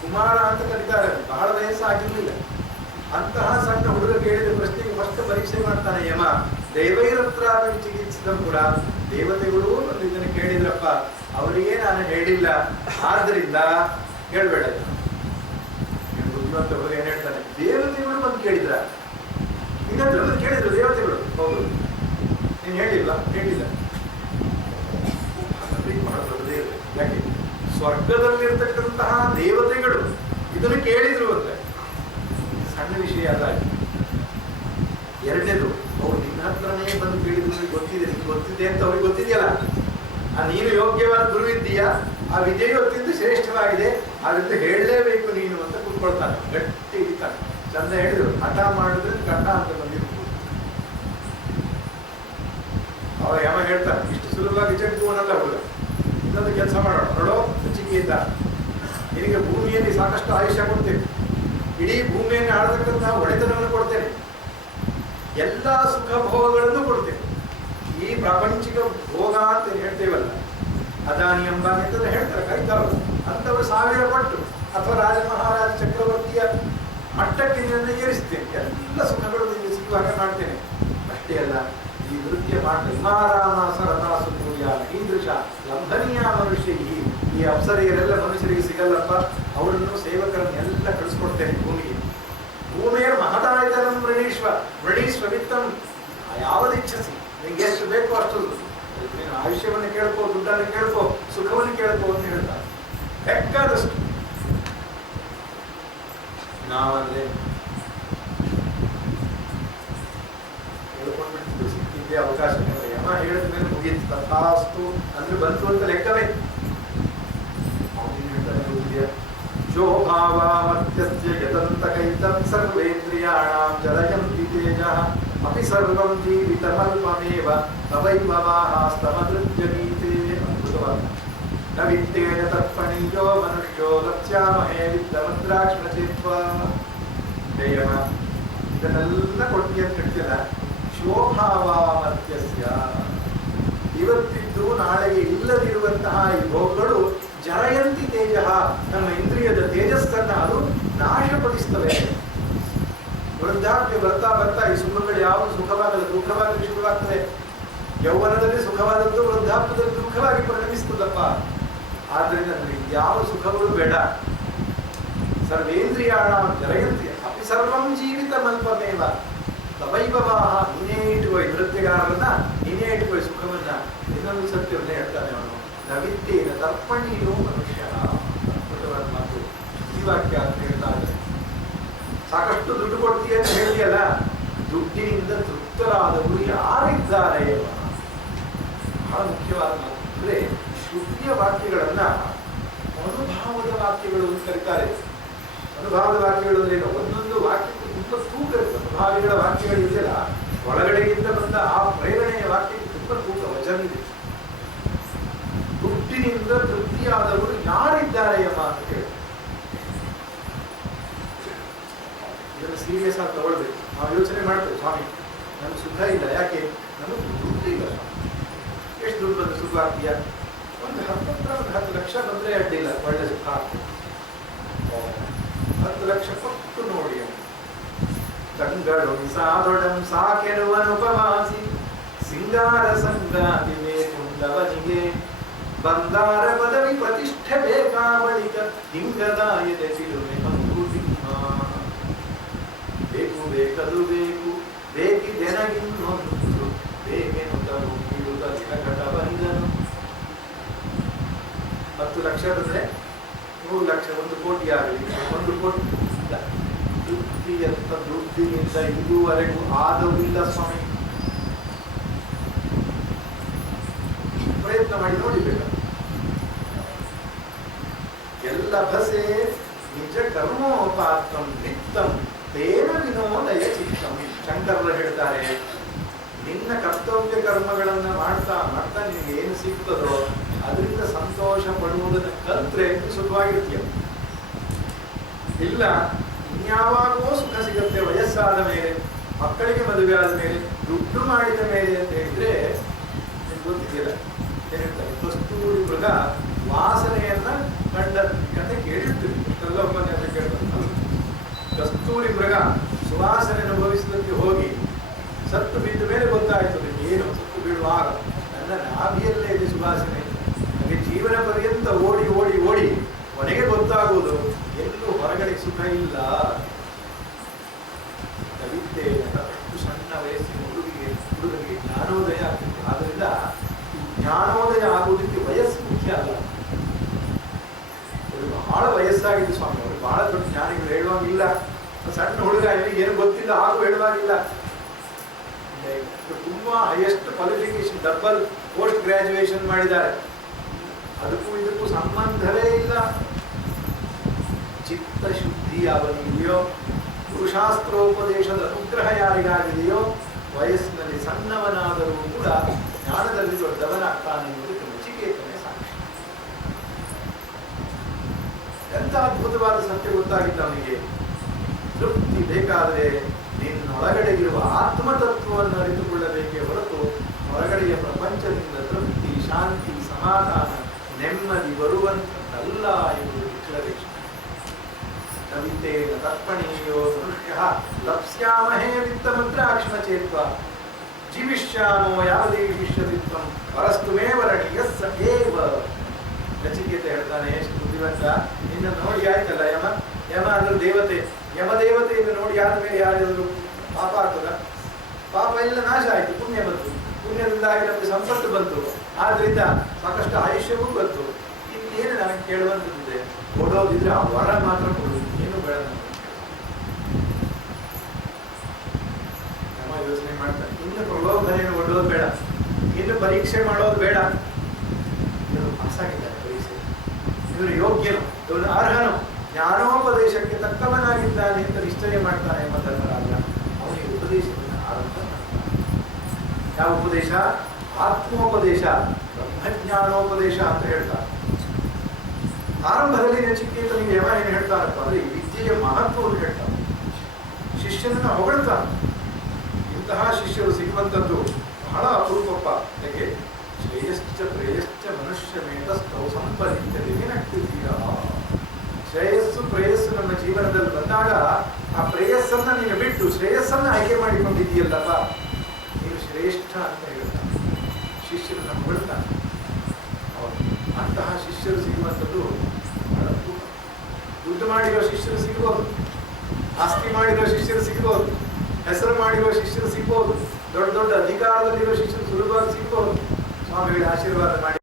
ಕುಮಾರ ಅಂತ ಕರೀತಾರೆ. ಬಹಳ ವಯಸ್ಸಾಗಿರ್ಲಿಲ್ಲ. ಅಂತಹ ಸಣ್ಣ ಹುಡುಗ ಕೇಳಿದ ಪ್ರಶ್ನೆಗೆ ಫಸ್ಟ್ ಪರೀಕ್ಷೆ ಮಾಡ್ತಾನೆ ಯಮ. ದೈವೈರತ್ರ ಚಿಕಿತ್ಸಿದಂ ಕೂಡ, ದೇವತೆಗಳು ಒಂದು ಇದನ್ನು ಕೇಳಿದ್ರಪ್ಪ, ಅವರಿಗೆ ನಾನು ಹೇಳಿಲ್ಲ, ಆದ್ದರಿಂದ ಹೇಳ್ಬೇಡ. ಬುದ್ಧಿವಂತ ಹುಡುಗ ಏನ್ ಹೇಳ್ತಾನೆ, ದೇವತೆಗಳು ಬಂದು ಕೇಳಿದ್ರ? ನಿನ್ನತ್ರ ಬಂದು ಕೇಳಿದ್ರು ದೇವತೆಗಳು? ಹೌದು. ನೀನು ಹೇಳಿಲ್ಲ? ಹೇಳಿಲ್ಲ. ಯಾಕೆ? ಸ್ವರ್ಗದಲ್ಲಿರ್ತಕ್ಕಂತಹ ದೇವತೆಗಳು ಇದನ್ನು ಕೇಳಿದ್ರು ಅಂದ್ರೆ ಸಣ್ಣ ವಿಷಯ ಅದಾಗಿ. ಎರಡನೇದು, ಅವ್ರು ನಿನ್ನ ಹತ್ರನೇ ಬಂದು ಕೇಳಿದ್ರು, ಗೊತ್ತಿದೆ, ನಿಮ್ಗೆ ಗೊತ್ತಿದೆ ಅಂತ ಅವ್ರಿಗೆ ಗೊತ್ತಿದೆಯಲ್ಲ, ನೀನು ಯೋಗ್ಯವಾದ ಗುರು ಇದ್ದೀಯಾ, ಆ ವಿದ್ಯೆಯು ಅತ್ಯಂತ ಶ್ರೇಷ್ಠವಾಗಿದೆ, ಅದರಿಂದ ಹೇಳಲೇಬೇಕು ನೀನು ಅಂತ ಕೂತ್ಕೊಳ್ತಾನೆ, ಗಟ್ಟಿ ಹಿಡಿತಾನೆ. ಚಂದ ಹೇಳಿದ್ರು, ಹಠ ಮಾಡಿದ್ರೆ ಕಟ ಅಂತ ಬಂದಿರ್ಬೋದು. ಅವ ಯಮ ಹೇಳ್ತಾನೆ, ಇಷ್ಟು ಸುಲಭವಾಗಿ ಜಡ್ಗುವನಲ್ಲ ಹುಡುಗ, ಇನ್ನೊಂದು ಕೆಲಸ ಮಾಡೋಣ ನೋಡೋ ನಚಿಕೇತ, ನಿನಗೆ ಭೂಮಿಯಲ್ಲಿ ಸಾಕಷ್ಟು ಆಯುಷ್ಯ ಕೊಡ್ತೇನೆ, ಇಡೀ ಭೂಮಿಯನ್ನು ಆಳತಕ್ಕಂತಹ ಒಡೆತನವನ್ನು ಕೊಡ್ತೇನೆ, ಎಲ್ಲ ಸುಖ ಭೋಗಗಳನ್ನು ಕೊಡ್ತೇನೆ. ಈ ಪ್ರಾಪಂಚಿಕ ಭೋಗ ಅಂತ ಹೇಳ್ತೇವಲ್ಲ, ಅದಾನಿ ಅಂಬಾನಿ ಅಂತ ಹೇಳ್ತಾರೆ, ಕರೀತಾರಲ್ಲ, ಅಂಥವ್ರು 1000 ಪಟ್ಟು ಅಥವಾ ರಾಜ ಮಹಾರಾಜ ಚಕ್ರವರ್ತಿಯ ಮಟ್ಟಕ್ಕೆ ನಿನ್ನನ್ನು ಏರಿಸ್ತೇನೆ, ಎಲ್ಲ ಸುಖಗಳು ನಿಮಗೆ ಸಿಗುವಾಗ ಮಾಡ್ತೇನೆ. ಅಷ್ಟೇ ಅಲ್ಲ, ಈ ನೃತ್ಯ ಮಾಡ್ತಾರೆ ಇಮಾರಾಮ ಸರದಾಸು ಸೂರ್ಯಾಲ ಈದೃಶ ಲಂಘನೀಯ ಮನುಷ್ಯ, ಈ ಅಪ್ಸರೆಯರೆಲ್ಲ ಮನುಷ್ಯರಿಗೆ ಸಿಗಲ್ಲಪ್ಪ, ಅವರನ್ನು ಸೇವಕರನ್ನೆಲ್ಲ ಕಳಿಸ್ಕೊಡ್ತೇನೆ ಭೂಮಿಗೆ. ಭೂಮಿಯ ಮಹದಾಯತನಂ ವೃಣೀಶ್ವ ವಿತ್ತಂ, ಯಾವುದು ಇಚ್ಛಿಸಿ ನಿಂಗೆ ಎಷ್ಟು ಬೇಕೋ ಅಷ್ಟು, ನೀನು ಆಯುಷ್ಯವನ್ನು ಕೇಳ್ಕೋ, ದುಡ್ಡನ್ನು ಕೇಳ್ಕೋ, ಸುಖವನ್ನು ಕೇಳ್ಕೋ ಅಂತ ಹೇಳ್ತಾರೆ. ಬೇಕಾದಷ್ಟು. ನಾವಂದ್ರೆ ಹೇಳ್ಕೊಂಡ್ಬಿಡ್ತಿದ್ದು, ಸಿಕ್ಕಿದ್ದೆ ಅವಕಾಶ. ಯಮ ಹೇಳಿದ ಮೇಲೆ ಮುಗೀತು, ತಥಾಸ್ತು ಅಂದ್ರೆ ಬಂತು ಅಂತ ಲೆಕ್ಕವೇ. ಅವನೇನು ಹೇಳ್ತಾನೆ ಬುದ್ಧಿಯ ಶೋಭಾವಾಮರ್ತ್ಯಸ್ಯ ಯದಂತಕೈತಂ ಸರ್ವೇಂದ್ರಿಯಾಣಾಂ ಜಲಯಂತಿ ತೇಜಃ ಅಪಿ ಸರ್ವಂ ಜೀವಿತಮಲ್ಪಮೇವ ತವೈಭವಾಸ್ತಮದೃಜ್ಯಗೀತೆ. ಅದ್ಭುತವಾದ ನ ವಿತ್ತೇನ ತರ್ಪಣೀಯೋ ಮನುಷ್ಯೋ ಲಕ್ಷ್ಯಾಮಹೇ ವಿತ್ತಮದ್ರಾಕ್ಷ್ಮಚಿತ್ವ. ಯಮ ಇದನ್ನೆಲ್ಲ ಕೊಟ್ಟಿ ಅಂತ ಹೇಳ್ತಿಲ್ಲ. ಶೋಭಾವಾಮರ್ತ್ಯಸ್ಯ, ಇವತ್ತಿದ್ದು ನಾಳೆಗೆ ಇಲ್ಲದಿರುವಂತಹ ಈ ಭೋಗಗಳು ಜರಯಂತಿ ತೇಜ, ನಮ್ಮ ಇಂದ್ರಿಯದ ತೇಜಸ್ಸನ್ನು ಅದು ನಾಶಪಡಿಸ್ತವೆ. ವೃದ್ಧಾಪ್ಯ ಬರ್ತಾ ಬರ್ತಾ ಈ ಸುಖಗಳು ಯಾವುದು ಸುಖವಾಗಲ್ಲ, ದುಃಖವಾಗಿ ಶುರುವಾಗ್ತದೆ. ಯೌವನದಲ್ಲಿ ಸುಖವಾದದ್ದು ವೃದ್ಧಾಪ್ಯದಲ್ಲಿ ದುಃಖವಾಗಿ ಪರಿಣಮಿಸ್ತದಪ್ಪ. ಆದ್ದರಿಂದ ನನಗೆ ಯಾವ ಸುಖಗಳು ಬೇಡ. ಸರ್ವೇಂದ್ರಿಯಾಣ ಜರಯಂತಿ ಅಪಿ ಸರ್ವಂ ಜೀವಿತ ಮಲ್ಪಮೇವ ತವೈಭವಾಹ. ನೀನೇ ಇಟ್ಕೋ ಈ ನೃತ್ಯಗಾರರನ್ನ, ನೀನೇ ಇಟ್ಕೋ ಈ ಸುಖವನ್ನ. ಇನ್ನೊಂದು ಸತ್ಯವನ್ನ ಹೇಳ್ತಾನೆ ಅವನು, ನವಿತ್ತೇನ ತರ್ಪಣೀಯೋ ಮನುಷ್ಯ. ಅದ್ಭುತವಾದ ಮಾತು ಈ ವಾಕ್ಯ ಅಂತ ಹೇಳ್ತಾ ಇದ್ದಾರೆ. ಸಾಕಷ್ಟು ದುಡ್ಡು ಕೊಡ್ತೀಯ ಅಂತ ಹೇಳಿಯಲ್ಲ, ದುಡ್ಡಿನಿಂದ ತೃಪ್ತರಾದವರು ಯಾರಿದ್ದಾರೆ? ಬಹಳ ಮುಖ್ಯವಾದ ಮಾತು. ಅಂದ್ರೆ ಶ್ರುತಿಯ ವಾಕ್ಯಗಳನ್ನ ಅನುಭಾವದ ವಾಕ್ಯಗಳು ಅಂತ ಕರೀತಾರೆ. ಅನುಭಾವದ ವಾಕ್ಯಗಳು ಅಂದ್ರೆ ಒಂದೊಂದು ವಾಕ್ಯಕ್ಕೂ ತುಂಬಾ ತೂಕ ಇರುತ್ತೆ. ಅನುಭಾವಿಗಳ ವಾಕ್ಯಗಳು ಇದೆಯಲ್ಲ, ಒಳಗಡೆಯಿಂದ ಬಂದ ಆ ಪ್ರೇರಣೆಯ ವಾಕ್ಯಕ್ಕೆ ತುಂಬಾ ತೂಕ, ವಜನ್ ಇದೆ. ದುಡ್ಡಿನಿಂದ ತೃಪ್ತಿಯಾದವರು ಯಾರಿದ್ದಾರೆ ಎಂಬ ಅಂತ ಕೇಳಿ. ಇದನ್ನು ಸೀರಿಯಸ್ ಆಗಿ ತಗೊಳ್ಬೇಕು. ನಾವು ಯೋಚನೆ ಮಾಡ್ತೇವೆ, ಸ್ವಾಮಿ ನಮ್ಗೆ ಸುಖ ಇಲ್ಲ, ಯಾಕೆ? ನಮಗೆ ದುಡ್ಡು ಇಲ್ಲ. ಎಷ್ಟು ದುಡ್ಡು ಬಂದ್ರೆ ಸುಖ ಆಗ್ತೀಯಾ? ಒಂದು 10 ಲಕ್ಷ ಬಂದ್ರೆ ಅಡ್ಡಿಲ್ಲ, ಒಳ್ಳೆ ಸುಖ ಆಗ್ತದೆ. 10 ಲಕ್ಷ ಕೊಟ್ಟು ನೋಡಿ. ಕಂಗಳು ಸಾದೊಡಂ ಸಾಕೆರುವನುಪವಾಸಿ ಸಿಂಗಾರ ಸಂಗಾತಿವೆ ಕುಂದವನಿಗೆ ಬಂಗಾರ ಪದವಿ ಪ್ರತಿಷ್ಠೆ ಬೇಕಾವಳಿಕ ಹಿಂಗದಾಯದೆ ಚಿಲುಮೆ ಮಂಗುತಿಮ್ಮ. ಬೇಕು ಬೇಕದು ಬೇಕು ಬೇಕಿದೆನಗಿನ್ನೊಂದು ಬೇಕೆನ್ನುತ್ತನು ಇಡುತ್ತ ದಿನಘಟ ಬಂದನು. 10 ಲಕ್ಷ ಬಂದ್ರೆ 100 ಲಕ್ಷ, 1 ಕೋಟಿ ಆಗಲಿ, 1 ಕೋಟಿ ತೃಪ್ತಿಯಂತ ದುಡ್ಡಿನಿಂದ ಇದುವರೆಗೂ ಆದವಿಲ್ಲ ಸ್ವಾಮಿ. ಪ್ರಯತ್ನ ಮಾಡಿ ನೋಡಿಬೇಕ. ಎಲ್ಲ ಭಸೆ ನಿಜ ಕರ್ಮೋಪಾತ್ತಂ ವಿತ್ತಂ ತೇನ ವಿನೋದಯ ಚಿತ್ತಂ. ಶಂಕರರು ಹೇಳ್ತಾರೆ, ನಿನ್ನ ಕರ್ತವ್ಯ ಕರ್ಮಗಳನ್ನ ಮಾಡ್ತಾ ಮಾಡ್ತಾ ನಿನಗೆ ಏನು ಸಿಗ್ತದೋ ಅದರಿಂದ ಸಂತೋಷ ಪಡುವುದನ್ನು ಕಲ್ತ್ರೆ ಸುಖವಾಗಿರ್ತೀಯ. ಇಲ್ಲ ಇನ್ಯಾವಾಗೋ ಸುಖ ಸಿಗುತ್ತೆ ವಯಸ್ಸಾದ ಮೇಲೆ, ಮಕ್ಕಳಿಗೆ ಮದುವೆ ಆದ ಮೇಲೆ, ದುಡ್ಡು ಮಾಡಿದ ಮೇಲೆ ಅಂತ ಹೇಳಿದ್ರೆ ಗೊತ್ತಿಲ್ಲ. ಹೇಳ್ತಾರೆ ಕಸ್ತೂರಿ ಮೃಗ ವಾಸನೆಯನ್ನ ಕಂಡ ಕತೆ ಕೇಳಿರ್ತೀವಿ, ಇಷ್ಟೆಲ್ಲ ಉಪನ್ಯಾಸ ಕೇಳ್ತಾರೆ. ಕಸ್ತೂರಿ ಮೃಗ ಸುವಾಸನೆ ಅನುಭವಿಸಿದಂತೆ ಹೋಗಿ ಸತ್ತು ಬಿದ್ದ ಮೇಲೆ ಗೊತ್ತಾಯ್ತು ಏನು ಸತ್ತು ಬೀಳುವಾಗ ನನ್ನ ನಾಭಿಯಲ್ಲೇ ಇದೆ ಸುವಾಸನೆ. ಹಾಗೆ ಜೀವನ ಪರ್ಯಂತ ಓಡಿ ಓಡಿ ಓಡಿ ಕೊನೆಗೆ ಗೊತ್ತಾಗುವುದು ಎಲ್ಲೂ ಹೊರಗಡೆ ಸುಖ ಇಲ್ಲ. ಕಲಿತೆ ಅಷ್ಟು ಸಣ್ಣ ವಯಸ್ಸಿನ ಹುಡುಗರಿಗೆ ಜ್ಞಾನೋದಯ ಆಗ್ತದೆ. ಆದ್ರಿಂದ ಜ್ಞಾನೋದಯ ಆಗುವುದಕ್ಕೆ ವಯಸ್ಸು ಮುಖ್ಯ ಅಲ್ಲ. ಅವರು ಬಹಳ ವಯಸ್ಸಾಗಿದೆ ಸ್ವಾಮಿ, ಅವರು ಬಹಳ ದೊಡ್ಡ ಜ್ಞಾನಿಗಳು ಹೇಳುವಾಗಿಲ್ಲ. ಸಣ್ಣ ಹುಡುಗ ಏನು ಗೊತ್ತಿಲ್ಲ ಹಾಗೂ ಹೇಳುವಾಗಿಲ್ಲ. ತುಂಬಾ highest qualification, double post graduation ಮಾಡಿದ್ದಾರೆ. ಅದಕ್ಕೂ ಇದಕ್ಕೂ ಸಂಬಂಧವೇ ಇಲ್ಲ. ಚಿತ್ತ ಶುದ್ಧಿ ಯಾವನಿದೆಯೋ, ಪುರುಷಾಸ್ತ್ರೋಪದೇಶದ ಅನುಗ್ರಹ ಯಾರಿಗಾಗಿದೆಯೋ, ವಯಸ್ಸಿನಲ್ಲಿ ಸಣ್ಣವನಾದರೂ ಕೂಡ ಜ್ಞಾನದಲ್ಲಿ ದೊಡ್ಡವನಾಗ್ತಾನೆ ಎಂಬುದಕ್ಕೆ ನಚಿಕೇತನೇ ಸಾಕ್ಷಿ. ಎಂಥ ಅದ್ಭುತವಾದ ಸತ್ಯ ಗೊತ್ತಾಗಿದ್ದ ಅವನಿಗೆ. ತೃಪ್ತಿ ಬೇಕಾದರೆ ನಿನ್ನೊಳಗಡೆ ಇರುವ ಆತ್ಮತತ್ವವನ್ನು ಅರಿತುಕೊಳ್ಳಬೇಕೇ ಹೊರತು ಹೊರಗಡೆಯ ಪ್ರಪಂಚದಿಂದ ತೃಪ್ತಿ, ಶಾಂತಿ, ಸಮಾಧಾನ, ನೆಮ್ಮದಿ ಬರುವಂಥದ್ದಲ್ಲ ಎಂಬುದು ಡಿಕ್ಲರೇಷನ್. ಕವಿತೇನ ತರ್ಪಣೀಯೋ ದೃಶ್ಯ ಲಪ್ಸ್ಯಾಮಹೇ ವಿತ್ತಮಂತ್ರಾಕ್ಷ್ಮ ಚೇತ್ವ ಜೀವಿಷ್ಯಾಮೋ ಯಾವದೇವಿಷ್ಯದಿತ್ವಂ ಪರಸ್ತುಮೇ ವರಣೀಯ ಸ ಏವ. ನಚಿಕೇತ ಹೇಳ್ತಾನೆ, ಎಷ್ಟು ಬುದ್ಧಿವಂತ, ನಿನ್ನ ನೋಡಿ ಆಯ್ತಲ್ಲ ಯಮ. ಯಮ ಅಂದ್ರೆ ದೇವತೆ. ಯಮದೇವತೆಯನ್ನು ನೋಡಿ ಆದ್ಮೇಲೆ ಯಾರಾದರೂ ಪಾಪ ಆಗ್ತದ? ಪಾಪ ಎಲ್ಲ ನಾಶ ಆಯಿತು, ಪುಣ್ಯ ಬಂತು. ಪುಣ್ಯದಿಂದಾಗಿ ನಮಗೆ ಸಂಪತ್ತು ಬಂತು, ಆದ್ರಿಂದ ಸಾಕಷ್ಟು ಆಯುಷ್ಯವೂ ಬಂತು. ಇನ್ನೇನು ನನಗೆ ಕೇಳುವಂಥದ್ದಿದೆ? ಕೊಡೋದಿದ್ರೆ ಆ ವರ ಮಾತ್ರ ಕೊಡು, ಏನು ಬೇಡ. ನಮ್ಮ ಯೋಚನೆ ಮಾಡ್ತಾರೆ, ಇನ್ನು ಪ್ರಲೋಭನೆಯನ್ನು ಒಡ್ಡೋದು ಬೇಡ, ಇನ್ನು ಪರೀಕ್ಷೆ ಮಾಡೋದು ಬೇಡ. ಇವರು ಪಾಸಾಗಿದ್ದಾರೆ ಪರೀಕ್ಷೆ, ಇವರು ಯೋಗ್ಯನು, ಇವರು ಅರ್ಹನು, ಜ್ಞಾನೋಪದೇಶಕ್ಕೆ ತಕ್ಕವನಾಗಿದ್ದಾನೆ ಅಂತ ನಿಶ್ಚಯ ಮಾಡ್ತಾನೆ ಎಂಬ ಧರ್ಮರಾಜ. ಅವನಿಗೆ ಉಪದೇಶವನ್ನು ಆರಂಭ ಮಾಡ್ತಾನೆ. ಯಾವ ಉಪದೇಶ? ಆತ್ಮೋಪದೇಶ, ಬ್ರಹ್ಮಜ್ಞಾನೋಪದೇಶ ಅಂತ ಹೇಳ್ತಾರೆ. ಆರಂಭದಲ್ಲಿ ನಚಿಕೇತನಿಗೆ ಯಮ ಏನು ಹೇಳ್ತಾರಪ್ಪ ಅಂದ್ರೆ ಈ ವಿದ್ಯೆಯ ಮಹತ್ವವನ್ನು ಹೇಳ್ತಾರೆ, ಶಿಷ್ಯನನ್ನ ಹೊಗಳ್ತಾನೆ. ಇಂತಹ ಶಿಷ್ಯರು ಸಿಗುವಂಥದ್ದು ಬಹಳ ಅಪರೂಪಪ್ಪ. ಯಾಕೆ? ಶ್ರೇಯಶ್ಚ ಪ್ರೇಯಶ್ಚ ಮನುಷ್ಯ ಮೇಧಸ್ಥೌ ಸಂಪರಿತ್ಯದೇನಾಗ್ತಿದ್ದೀರಾ. ಶ್ರೇಯಸ್ಸು ಪ್ರೇಯಸ್ಸು ನಮ್ಮ ಜೀವನದಲ್ಲಿ ಬಂದಾಗ ಆ ಪ್ರೇಯಸ್ಸನ್ನ ನೀನು ಬಿಟ್ಟು ಶ್ರೇಯಸ್ಸನ್ನ ಆಯ್ಕೆ ಮಾಡಿಕೊಂಡಿದ್ದೀಯಲ್ಲಪ್ಪ, ನೀನು ಶ್ರೇಷ್ಠ ಅಂತ ಹೇಳ್ತಾನೆ. ಶಿಷ್ಯರನ್ನ ಹೊಗಳ್ತಾನೆ. ಅಂತಹ ಶಿಷ್ಯರು ಸಿಗುವಂಥದ್ದು ಬಹಳ ಅಪರೂಪ. ದುಡ್ಡು ಮಾಡಿರೋ ಶಿಷ್ಯರು ಸಿಗ್ಬೋದು, ಆಸ್ತಿ ಮಾಡಿರೋ ಶಿಷ್ಯರು ಸಿಗ್ಬೋದು, ಹೆಸರು ಮಾಡಿರೋ ಶಿಷ್ಯರು ಸಿಗ್ಬೋದು, ದೊಡ್ಡ ದೊಡ್ಡ ಅಧಿಕಾರದಲ್ಲಿರೋ ಶಿಷ್ಯರು ಸುಲಭವಾಗಿ ಸಿಗ್ಬೋದು. ಸ್ವಾಮಿಗಳ ಆಶೀರ್ವಾದ ಮಾಡಿ.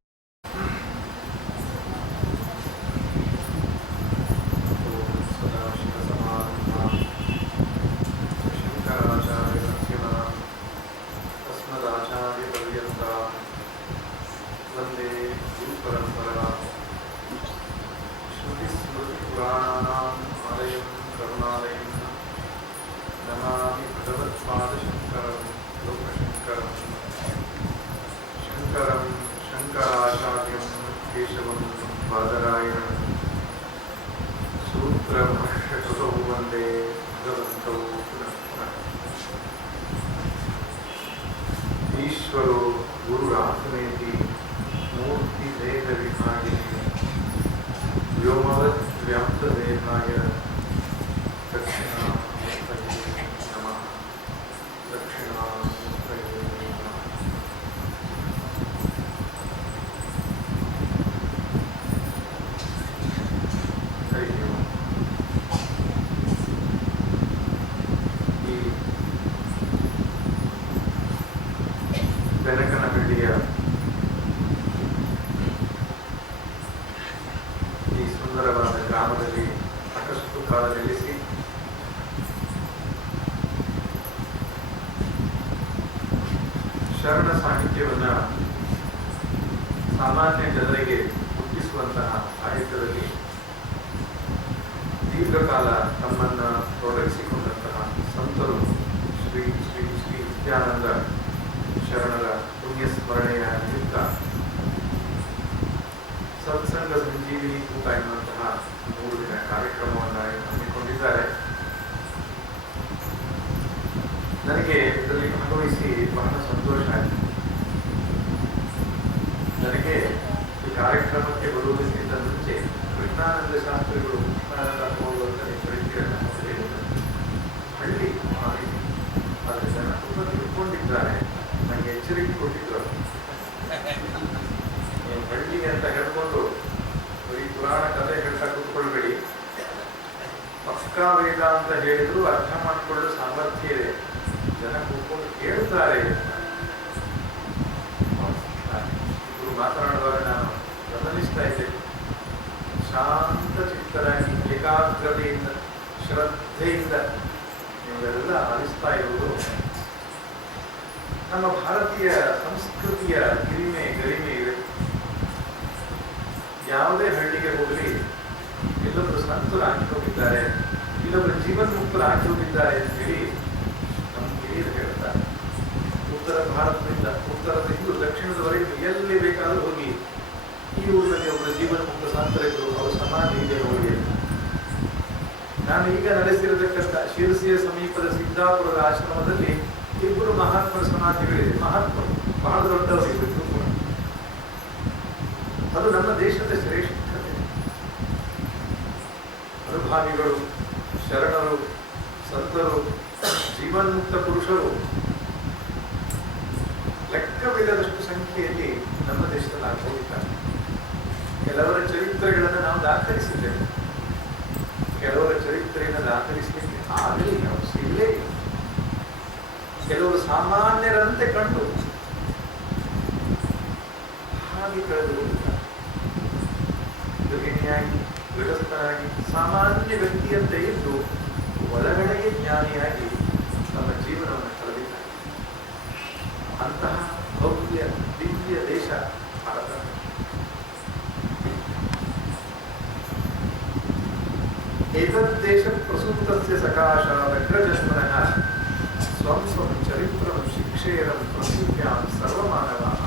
ವಂದೇ ಗುರು ಪರಂಪರಾ ಶ್ರುತಿ ಸ್ಮೃತಿ ಪುರಾಣಾನಾಂ ಆಲಯಂ ಕರುಣಾಲಯಂ ನಮಾಮಿ ಭಗವತ್ಪಾದಶಂಕರಂ ಲೋಕಶಂಕರಂ ಶಂಕರಂ ಶಂಕರಾಚಾರ್ಯಂ ಕೇಶವಂ ಬಾದರಾಯಣಂ ಸೂತ್ರಭಾಷ್ಯಕೃತೌ ವಂದೇ ಭಗವಂತೌ ಪುನಃ ಪುನಃ. ಈಶ್ವರೋ ಗುರುರಾತ್ಮೇತಿ ಮೂರ್ತಿಭೇದ ವಿಭಾಗಿನೇ ವ್ಯೋಮವತ್ ವ್ಯಾಪ್ತದೇಹಾಯ ದಕ್ಷಿಣಾಮೂರ್ತಯೇ ನಮಃ. ದಕ್ಷಿಣಾಮೂರ್ತಯೇ ನಮಃ. ಹರಿ ಓಂ. ಈ ಬೆನಕನಹಳ್ಳಿಯ ಈ ಸುಂದರವಾದ ಗ್ರಾಮದಲ್ಲಿ ಸಾಕಷ್ಟು ಕಾಲ ನೆಲೆಸಿ ಶರಣ ಸಾಹಿತ್ಯವನ್ನ ಸಾಮಾನ್ಯ ಜನರಿಗೆ ಮುಟ್ಟಿಸುವಂತಹ ಸಾಹಿತ್ಯದಲ್ಲಿ ದೀರ್ಘಕಾಲ ತಮ್ಮನ್ನ ತೊಡಗಿಸಿಕೊಂಡಂತಹ ಸಂತರು ಶ್ರೀ ಶ್ರೀ ಶ್ರೀ ವಿದ್ಯಾನಂದ ಶರಣರ ಪುಣ್ಯ ಸ್ಮರಣೆಯ ನಿಮಿತ್ತ ಸತ್ಸಂಗ ಸಂಜೀವಿನಿ ಕೂಟ ಎನ್ನುವಂತಹ 3 ದಿನ ಕಾರ್ಯಕ್ರಮವನ್ನು ಹಮ್ಮಿಕೊಂಡಿದ್ದಾರೆ. ನನಗೆ ಇದರಲ್ಲಿ ಭಾಗವಹಿಸಿ ಬಹಳ ಸಂತೋಷ ಆಯಿತು. ನನಗೆ ಈ ಕಾರ್ಯಕ್ರಮಕ್ಕೆ ಬರುವುದಕ್ಕಿಂತ ಮುಂಚೆ ಕೃಷ್ಣಾನಂದ ಶಾಸ್ತ್ರಿಗಳು ಕೃಷ್ಣಾನಂದ ಹೋಗುವಂತ ಕರೀತಿರಲ್ಲ ಹಳ್ಳಿ ಮಾಹಿತಿ ಆದರೆ ಜನ ತುಂಬ ತಿಳ್ಕೊಂಡಿದ್ದಾರೆ. ನನಗೆ ಎಚ್ಚರಿಕೆ ಕೊಟ್ಟಿದ್ರು, ನೀವು ಹಳ್ಳಿ ಅಂತ ಹೇಳ್ಕೊಂಡು ಬರೀ ಪುರಾಣ ಕಥೆ ಹೇಳ್ತಾ ಕೂತ್ಕೊಳ್ಬೇಡಿ, ಪಕ್ಕಾ ವೇದ ಅಂತ ಹೇಳಿದ್ರು ಅರ್ಥ ಮಾಡಿಕೊಳ್ಳೋ ಸಾಮರ್ಥ್ಯ ಇದೆ, ಜನ ಕೂತ್ಕೊಂಡು ಕೇಳ್ತಾರೆ. ಇವರು ಮಾತನಾಡುವಾಗ ನಾನು ಗಮನಿಸ್ತಾ ಇದ್ದೆ, ಶಾಂತ ಚಿತ್ತರಾಗಿ ಏಕಾಗ್ರತೆಯಿಂದ ಶ್ರದ್ಧೆಯಿಂದ ನೀವೆಲ್ಲ ಆಲಿಸ್ತಾ ಇರುವುದು ನಮ್ಮ ಭಾರತೀಯ ಸಂಸ್ಕೃತಿಯ ಗರಿಮೆ ಇದೆ. ಯಾವುದೇ ಹಳ್ಳಿಗೆ ಹೋಗಲಿ ಇಲ್ಲೊಬ್ಬರು ಸಂತರು ಆಗಿ ಹೋಗಿದ್ದಾರೆ, ಇಲ್ಲೊಬ್ಬರು ಜೀವನ್ಮುಕ್ತರು ಆಗಿ ಹೋಗಿದ್ದಾರೆ ಅಂತ ಹೇಳಿ ನಮ್ಮ ಹಿರಿಯರು ಹೇಳ್ತಾರೆ. ಉತ್ತರ ಭಾರತದಿಂದ ಉತ್ತರದಿಂದ ದಕ್ಷಿಣದವರೆಗೆ ಎಲ್ಲಿ ಬೇಕಾದರೂ ಹೋಗಿ ಈ ಊರಿನಲ್ಲಿ ಒಬ್ಬರು ಜೀವನ್ಮುಕ್ತ ಸಂತರಿದ್ರು, ಅವರು ಸಮಾಧಿ ಇದೆ ನೋಡಿ. ನಾನು ಈಗ ನಡೆಸಿರತಕ್ಕಂಥ ಶಿರಸಿಯ ಸಮೀಪದ ಸಿದ್ದಾಪುರದ ಆಶ್ರಮದಲ್ಲಿ 2 ಮಹಾತ್ಮರ ಸಮಾಧಿಗಳಿದೆ. ಮಹಾತ್ಮರು ಬಹಳ ದೊಡ್ಡವರಿದ್ದು ಕೂಡ ಅದು ನಮ್ಮ ದೇಶದ ಶ್ರೇಷ್ಠತೆ. ಅನುಭಾವಿಗಳು, ಶರಣರು, ಸಂತರು, ಜೀವನ್ಮುಕ್ತ ಪುರುಷರು ಲೆಕ್ಕವಿಲ್ಲದಷ್ಟು ಸಂಖ್ಯೆಯಲ್ಲಿ ನಮ್ಮ ದೇಶದಲ್ಲಿ ಆಗೋಗಿದ್ದಾರೆ. ಕೆಲವರ ಚರಿತ್ರೆಗಳನ್ನು ನಾವು ದಾಖಲಿಸಿದ್ದೇವೆ, ಕೆಲವರ ಚರಿತ್ರೆಯನ್ನು ದಾಖಲಿಸಲಿಕ್ಕೆ ಆಗಲಿಲ್ಲ, ನಾವು ಸಿಗಲೇ ಇಲ್ಲ. ಕೆಲವರು ಸಾಮಾನ್ಯರಂತೆ ಕಂಡು ಹಾಗೆ ಕಳೆದು ಹೋಗಿದ್ದಾರೆ. ಗೃಹಿಣಿಯಾಗಿ, ಗೃಹಸ್ಥರಾಗಿ, ಸಾಮಾನ್ಯ ವ್ಯಕ್ತಿಯಂತೆ ಇದ್ದು ಒಳಗಡೆಗೆ ಜ್ಞಾನಿಯಾಗಿ ನಮ್ಮ ಜೀವನವನ್ನು ಕಳೆದಿದ್ದಾರೆ. ಅಂತಹ ಭವ್ಯ ದಿವ್ಯ ದೇಶ ಭಾರತ. ಏತದ್ದೇಶ ಪ್ರಸೂತಸ್ಯ ಸಕಾಶಾತ್ ಅಗ್ರಜನ್ಮನಃ ಸ್ವಂ ಸ್ವಂ ಚರಿತ್ರಂ ಶಿಕ್ಷೇರಂ ಪ್ರಸಿದ್ಧಾಂ ಸರ್ವಮಾನವಾಃ.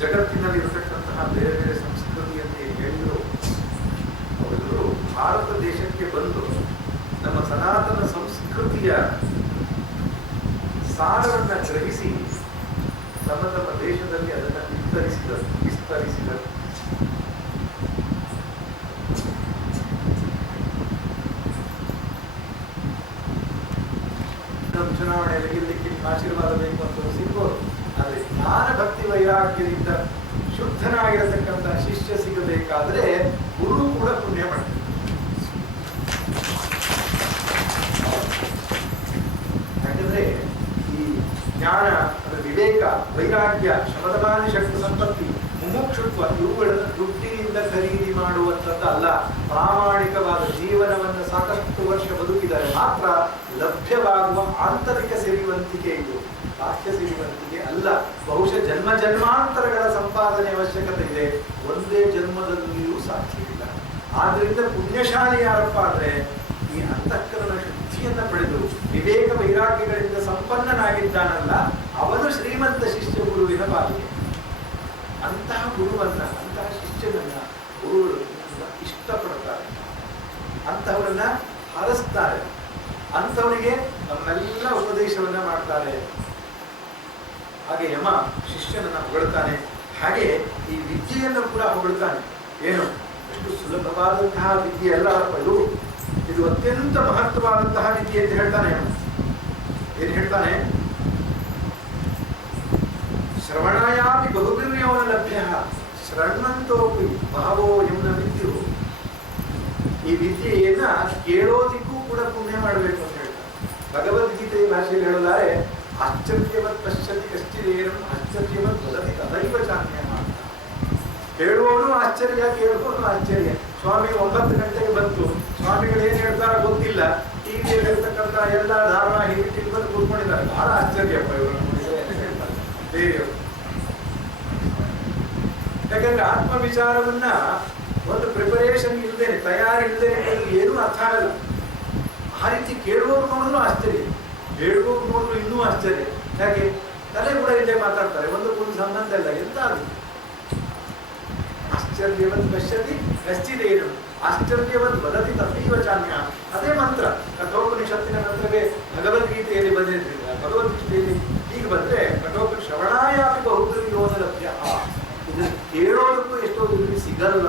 ಜಗತ್ತಿನಲ್ಲಿರತಕ್ಕಂತಹ ಬೇರೆ ಬೇರೆ ಸಂಸ್ಕೃತಿಯಂತೆ ಹೇಳಿದರು ಅವರೆಲ್ಲರೂ ಭಾರತ ದೇಶಕ್ಕೆ ಬಂದು ನಮ್ಮ ಸನಾತನ ಸಂಸ್ಕೃತಿಯ ಸಾರವನ್ನು ಗ್ರಹಿಸಿ ತಮ್ಮ ತಮ್ಮ ದೇಶದಲ್ಲಿ ಅದನ್ನು ವಿಸ್ತರಿಸಿದರು. ಚುನಾವಣೆಯಲ್ಲಿ ಗೆಲ್ಲಲಿಕ್ಕೆ ಆಶೀರ್ವಾದ ಬೇಕು ಅಂತ ಸಿಗ್ಬೋದು, ಆದರೆ ಜ್ಞಾನ ಭಕ್ತಿ ವೈರಾಗ್ಯದಿಂದ ಶುದ್ಧನಾಗಿರತಕ್ಕಂಥ ಶಿಷ್ಯ ಸಿಗಬೇಕಾದ್ರೆ ಗುರು ಕೂಡ ಪುಣ್ಯ ಮಾಡ್ತಾರೆ. ಯಾಕಂದ್ರೆ ಈ ಜ್ಞಾನ, ಅದರ ವಿವೇಕ, ವೈರಾಗ್ಯ, ಶಮದಮಾನಿ ಶಕ್ತಿ ಸಂಪತ್ತಿ, ಮುಮುಕ್ಷುತ್ವ ಇವುಗಳನ್ನು ದುಡ್ಡಿನಿಂದ ಖರೀದಿ ಮಾಡುವಂಥದ್ದು ಅಲ್ಲ. ಪ್ರಾಮಾಣಿಕವಾದ ಜೀವನವನ್ನು ಸಾಕಷ್ಟು ವರ್ಷ ಬದುಕಿದರೆ ಮಾತ್ರ ಲಭ್ಯವಾಗುವ ಆಂತರಿಕ ಸಿರಿವಂತಿಕೆ ಇದು, ಬಾಹ್ಯ ಸಿರಿವಂತಿಕೆ ಅಲ್ಲ. ಬಹುಶಃ ಜನ್ಮ ಜನ್ಮಾಂತರಗಳ ಸಂಪಾದನೆ ಅವಶ್ಯಕತೆ ಇದೆ, ಒಂದೇ ಜನ್ಮದಲ್ಲಿಯೂ ಸಾಧ್ಯವಿಲ್ಲ. ಆದ್ರಿಂದ ಪುಣ್ಯಶಾಲಿ ಯಾರಪ್ಪ ಅಂದ್ರೆ ಈ ಅಂತಃಕರಣ ಶುದ್ಧಿಯನ್ನು ಪಡೆದು ವಿವೇಕ ವೈರಾಗ್ಯಗಳಿಂದ ಸಂಪನ್ನನಾಗಿದ್ದಾನಲ್ಲ, ಅವನು ಶ್ರೀಮಂತ ಶಿಷ್ಯ ಗುರುವಿನ ಪಾಲಿಕೆ. ಅಂತಹ ಗುರುವನ್ನ, ಅಂತಹ ಶಿಷ್ಯನನ್ನ ಗುರುಗಳು ಇಷ್ಟಪಡ್ತಾರೆ, ಅಂತಹವರನ್ನ ಹರಸ್ತಾರೆ, ಅಂಥವರಿಗೆ ನಮ್ಮೆಲ್ಲ ಉಪದೇಶವನ್ನ ಮಾಡ್ತಾರೆ. ಹಾಗೆ ಯಮ ಶಿಷ್ಯನನ್ನ ಹೊಗಳ್ತಾನೆ, ಹಾಗೆ ಈ ವಿದ್ಯೆಯನ್ನು ಕೂಡ ಹೊಗಳ್ತಾನೆ. ಏನು ಎಷ್ಟು ಸುಲಭವಾದಂತಹ ವಿದ್ಯೆ ಅಲ್ಲ ಇದು ಅತ್ಯಂತ ಮಹತ್ವವಾದಂತಹ ವಿದ್ಯೆ ಅಂತ ಹೇಳ್ತಾನೆ ಯಮ. ಏನ್ ಹೇಳ್ತಾನೆ? ಶ್ರವಣಾಯಾಪಿ ಬಹುಬಿರ್ಯೋನ ಲಭ್ಯ ಶೃಣ್ವಂತೋಪಿ ಬಹವೋ ಯಮ್ನ ವಿದ್ಯು. ಈ ವಿದ್ಯೆಯನ್ನ ಕೇಳೋದಿಕ್ಕೂ ಕೂಡ ಪುಣ್ಯ ಮಾಡಬೇಕು ಅಂತ ಹೇಳ್ತಾರೆ. ಭಗವದ್ಗೀತೆ ಭಾಷೆಯಲ್ಲಿ ಹೇಳಲಾರೆ, ಆಶ್ಚರ್ಯವತ್ ಪಶ್ಯತಿ ಕಶ್ಚಿದೇನಂ ಆಶ್ಚರ್ಯವತ್ ವದತಿ ತದೈವ ಚಾನ್ಯ. ಹೇಳುವವನು ಆಶ್ಚರ್ಯ, ಕೇಳುವವನು ಆಶ್ಚರ್ಯ. ಸ್ವಾಮಿ 9 ಗಂಟೆಗೆ ಬಂತು, ಸ್ವಾಮಿಗಳು ಏನ್ ಹೇಳ್ತಾರ ಗೊತ್ತಿಲ್ಲ, ಟಿವಿಯಲ್ಲಿ ಇರ್ತಕ್ಕಂಥ ಎಲ್ಲ ಧಾರಾವಾಹಿ ಹಿಡಿದು ಬಂದು ಕೂತ್ಕೊಂಡಿದ್ದಾರೆ. ಬಹಳ ಆಶ್ಚರ್ಯಪ್ಪ ಇವರು ಬೇರೆಯವರು. ಯಾಕಂದ್ರೆ ಆತ್ಮ ವಿಚಾರವನ್ನ ಒಂದು ಪ್ರಿಪರೇಷನ್ ಇಲ್ಲದೇನೆ, ತಯಾರಿ ಇಲ್ಲದೇನೆ ಏನೂ ಅರ್ಥ ಆಗಲ್ಲ. ಆ ರೀತಿ ಕೇಳುವವರು ನೋಡಲು ಆಶ್ಚರ್ಯ, ಹೇಳುವವರು ನೋಡಲು ಇನ್ನೂ ಆಶ್ಚರ್ಯ. ಯಾಕೆ? ತಲೆ ಕೂಡ ಇಲ್ಲೇ ಮಾತಾಡ್ತಾರೆ, ಒಂದಕ್ಕೊಂದು ಸಂಬಂಧ ಇಲ್ಲ. ಎಂತ ಅದು ಆಶ್ಚರ್ಯವತ್ ಪಶ್ಯತಿ ಕಶ್ಚಿದೇನು ಆಶ್ಚರ್ಯವತ್ ವದತಿ ತಥೈವ ಚಾನ್ಯ. ಅದೇ ಮಂತ್ರ ಕಠೋಪನಿಷತ್ತಿನ ನಂತರವೇ ಭಗವದ್ಗೀತೆಯಲ್ಲಿ ಬಂದಿದ್ರಿಂದ, ಭಗವದ್ಗೀತೆಯಲ್ಲಿ ಹೀಗೆ ಬಂದ್ರೆ ಕಠೋಪನಿ ಶ್ರವಣಾಯಾಪಿ ಬಹುಬಿರ್ಯೋನ ಲಭ್ಯ. ಇದನ್ನು ಕೇಳೋದಕ್ಕೂ ಎಷ್ಟೋ ಇಲ್ಲಿ ಸಿಗಲ್ಲ.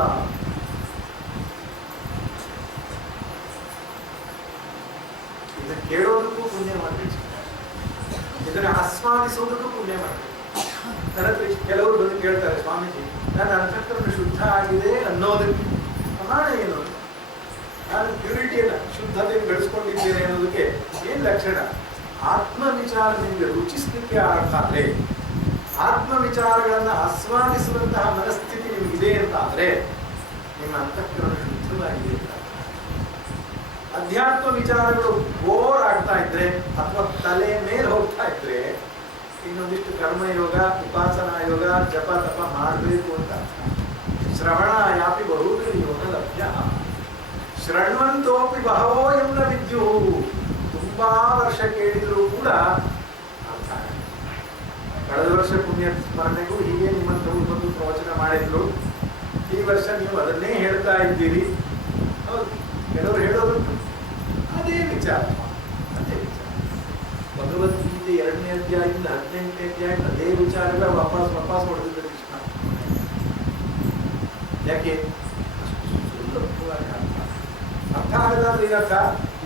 ಇದನ್ನು ಕೇಳೋದಕ್ಕೂ ಪುಣ್ಯ ಮಾಡಬೇಕು, ಇದನ್ನು ಆಸ್ವಾದಿಸೋದಕ್ಕೂ ಪುಣ್ಯ ಮಾಡಬೇಕು. ನನ್ನ ಹತ್ರ ಕೆಲವರು ಬಂದು ಕೇಳ್ತಾರೆ, ಸ್ವಾಮೀಜಿ ನನ್ನ ಅಂತಃಕರಣ ಶುದ್ಧ ಆಗಿದೆ ಅನ್ನೋದಕ್ಕೆ ಪ್ರಮಾಣ ಏನು? ನಾನು ಪ್ಯೂರಿಟಿಯನ್ನ, ಶುದ್ಧತೆಯನ್ನು ಬೆಳೆಸ್ಕೊಂಡಿದ್ದೇನೆ ಅನ್ನೋದಕ್ಕೆ ಏನ್ ಲಕ್ಷಣ? ಆತ್ಮ ವಿಚಾರ ನಿಮಗೆ ರುಚಿಸ್ಲಿಕ್ಕೆ ಆದ್ರೆ, ಆತ್ಮ ವಿಚಾರಗಳನ್ನ ಆಸ್ವಾದಿಸುವಂತಹ ಮನಸ್ಥಿತಿ ನಿಮಗಿದೆ ಅಂತಾದ್ರೆ ನಿಮ್ಮ ಅಂತಃಕರಣ ಶುದ್ಧವಾಗಿದೆ ಅಂತ. ಅಧ್ಯಾತ್ಮ ವಿಚಾರಗಳು ಬೋರ್ ಆಗ್ತಾ ಇದ್ರೆ ಅಥವಾ ತಲೆ ಮೇಲೆ ಹೋಗ್ತಾ ಇದ್ರೆ ಇನ್ನೊಂದಿಷ್ಟು ಕರ್ಮಯೋಗ, ಉಪಾಸನಾ ಯೋಗ, ಜಪ ತಪ ಮಾಡಬೇಕು ಅಂತ. ಶ್ರವಣಾಯಾಪಿ ಬಹುಬಿರ್ಯೋನ ಲಭ್ಯ ಶೃಣ್ವಂತೋಪಿ ಬಹವೋ ಯಮ್ನ ವಿದ್ಯು. ತುಂಬಾ ವರ್ಷ ಕೇಳಿದ್ರು ಕೂಡ ಅರ್ಥ ಆಗಲ್ಲ. ಕಳೆದ ವರ್ಷ ಪುಣ್ಯ ಸ್ಮರಣೆಗೂ ಹೀಗೆ ನಿಮ್ಮಂಥವ್ರು ಬಂದು ಪ್ರವಚನ ಮಾಡಿದ್ರು, ಈ ವರ್ಷ ನೀವು ಅದನ್ನೇ ಹೇಳ್ತಾ ಇದ್ದೀರಿ. ಹೌದು, ಕೆಲವರು ಹೇಳೋದು ಅದೇ ವಿಚಾರ, ಅದೇ ವಿಚಾರ. ಭಗವದ್ಗೀತೆ 2ನೇ ಅಧ್ಯಾಯದಿಂದ 18ನೇ ಅಧ್ಯಾಯ ಅದೇ ವಿಚಾರಗಳ ವಾಪಸ್ ಹೊಡೆದಿದ್ದಾರೆ ಕೃಷ್ಣ. ಯಾಕೆ? ಅರ್ಥ ಆಗದಾದ್ರೆ ಏನರ್ಥ?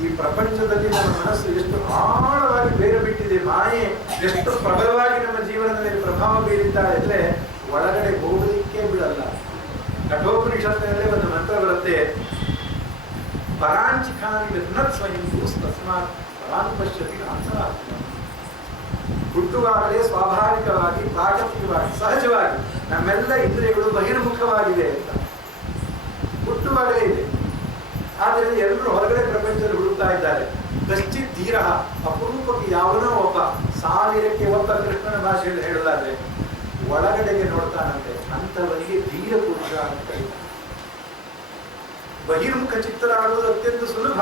ಈ ಪ್ರಪಂಚದಲ್ಲಿ ನಮ್ಮ ಮನಸ್ಸು ಎಷ್ಟು ಆಳವಾಗಿ ಬೇರೆ ಬಿಟ್ಟಿದೆ, ಮಾಯೆ ಎಷ್ಟು ಪ್ರಬಲವಾಗಿ ನಮ್ಮ ಜೀವನದ ಮೇಲೆ ಪ್ರಭಾವ ಬೀರಿದ್ದಾರೆ ಅಂದ್ರೆ ಒಳಗಡೆ ಹೋಗಲಿಕ್ಕೆ ಬಿಡಲ್ಲ. ಕಠೋಪನಿಷತ್ತಿನಲ್ಲೇ ಒಂದು ಮಂತ್ರ ಬರುತ್ತೆ, ಪರಾಂಚಿಖಾನಿ ವಿಘ್ನತ್ ಸ್ವಯಂ ತಸ್ಮಾತ್ ಪರಾನ್ ಪಶ್ಯತಿ ಅಂತರಾತ್ಮ. ಹುಟ್ಟುವಾಗಲೇ ಸ್ವಾಭಾವಿಕವಾಗಿ, ಪ್ರಾಕೃತಿಕವಾಗಿ, ಸಹಜವಾಗಿ ನಮ್ಮೆಲ್ಲ ಇಂದ್ರಿಯಗಳು ಬಹಿರ್ಮುಖವಾಗಿವೆ ಅಂತ ಹುಟ್ಟುವಾಗಲೇ ಇದೆ. ಆದ್ದರಿಂದ ಎಲ್ಲರೂ ಹೊರಗಡೆ ಪ್ರಪಂಚದಲ್ಲಿ ಹುಡುಕ್ತಾ ಇದ್ದಾರೆ. ಕಶ್ಚಿತ್ ಧೀರ, ಅಪರೂಪಕ್ಕೆ ಯಾವನೋ ಒಬ್ಬ 1000ಕ್ಕೆ ಒಬ್ಬ ಕೃಷ್ಣನ ಭಾಷೆಯಲ್ಲಿ ಹೇಳಲಾದ್ರೆ ಒಳಗಡೆಗೆ ನೋಡ್ತಾನಂತೆ, ಅಂತವನಿಗೆ ಧೀರ ಪುರುಷ ಅಂತ ಕರೀತಾರೆ. ಬಹಿರ್ಮುಖ ಚಿತ್ತರಾಗುವುದು ಅತ್ಯಂತ ಸುಲಭ,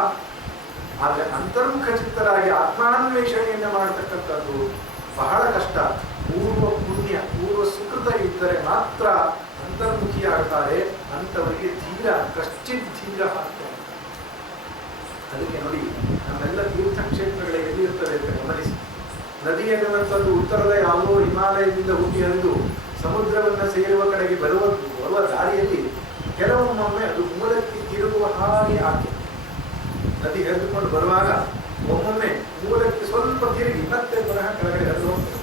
ಆದರೆ ಅಂತರ್ಮುಖ ಚಿತ್ತರಾಗಿ ಆತ್ಮಾನ್ವೇಷಣೆಯನ್ನು ಮಾಡತಕ್ಕಂಥದ್ದು ಬಹಳ ಕಷ್ಟ. ಪೂರ್ವ ಪುಣ್ಯ, ಪೂರ್ವ ಸುಕೃತ ಇದ್ದರೆ ಮಾತ್ರ ಅಂತರ್ಮುಖಿಯಾಗ್ತಾರೆ. ಅಂತವರಿಗೆ ಧೀರ, ಕಶ್ಚಿತ್ ಧೀರ ಅಂತ. ಅದಕ್ಕೆ ನೋಡಿ, ನಮ್ಮೆಲ್ಲ ತೀರ್ಥಕ್ಷೇತ್ರಗಳೇ ಎಲ್ಲಿರುತ್ತದೆ ಅಂತ ಗಮನಿಸಿ. ನದಿ ಎನ್ನುವಂಥದ್ದು ಉತ್ತರದ ಯಾವುದೋ ಹಿಮಾಲಯದಿಂದ ಹುಟ್ಟಿ ಹರಿದು ಸಮುದ್ರವನ್ನು ಸೇರುವ ಕಡೆಗೆ ಬರುವ ದಾರಿಯಲ್ಲಿ ಕೆಲವೊಮ್ಮೊಮ್ಮೆ ಅದು ಮೂಲಕ್ಕೆ ತಿರುಗುವ ಹಾಗೆ ಆಕೆ ನದಿ ಹರಿದುಕೊಂಡು ಬರುವಾಗ ಒಮ್ಮೊಮ್ಮೆ ಮೂಲಕ್ಕೆ ಸ್ವಲ್ಪ ತಿರುಗಿ ಮತ್ತೆ ಪುನಃ ಕೆಳಗಡೆ ಹರಿದು ಹೋಗ್ತದೆ.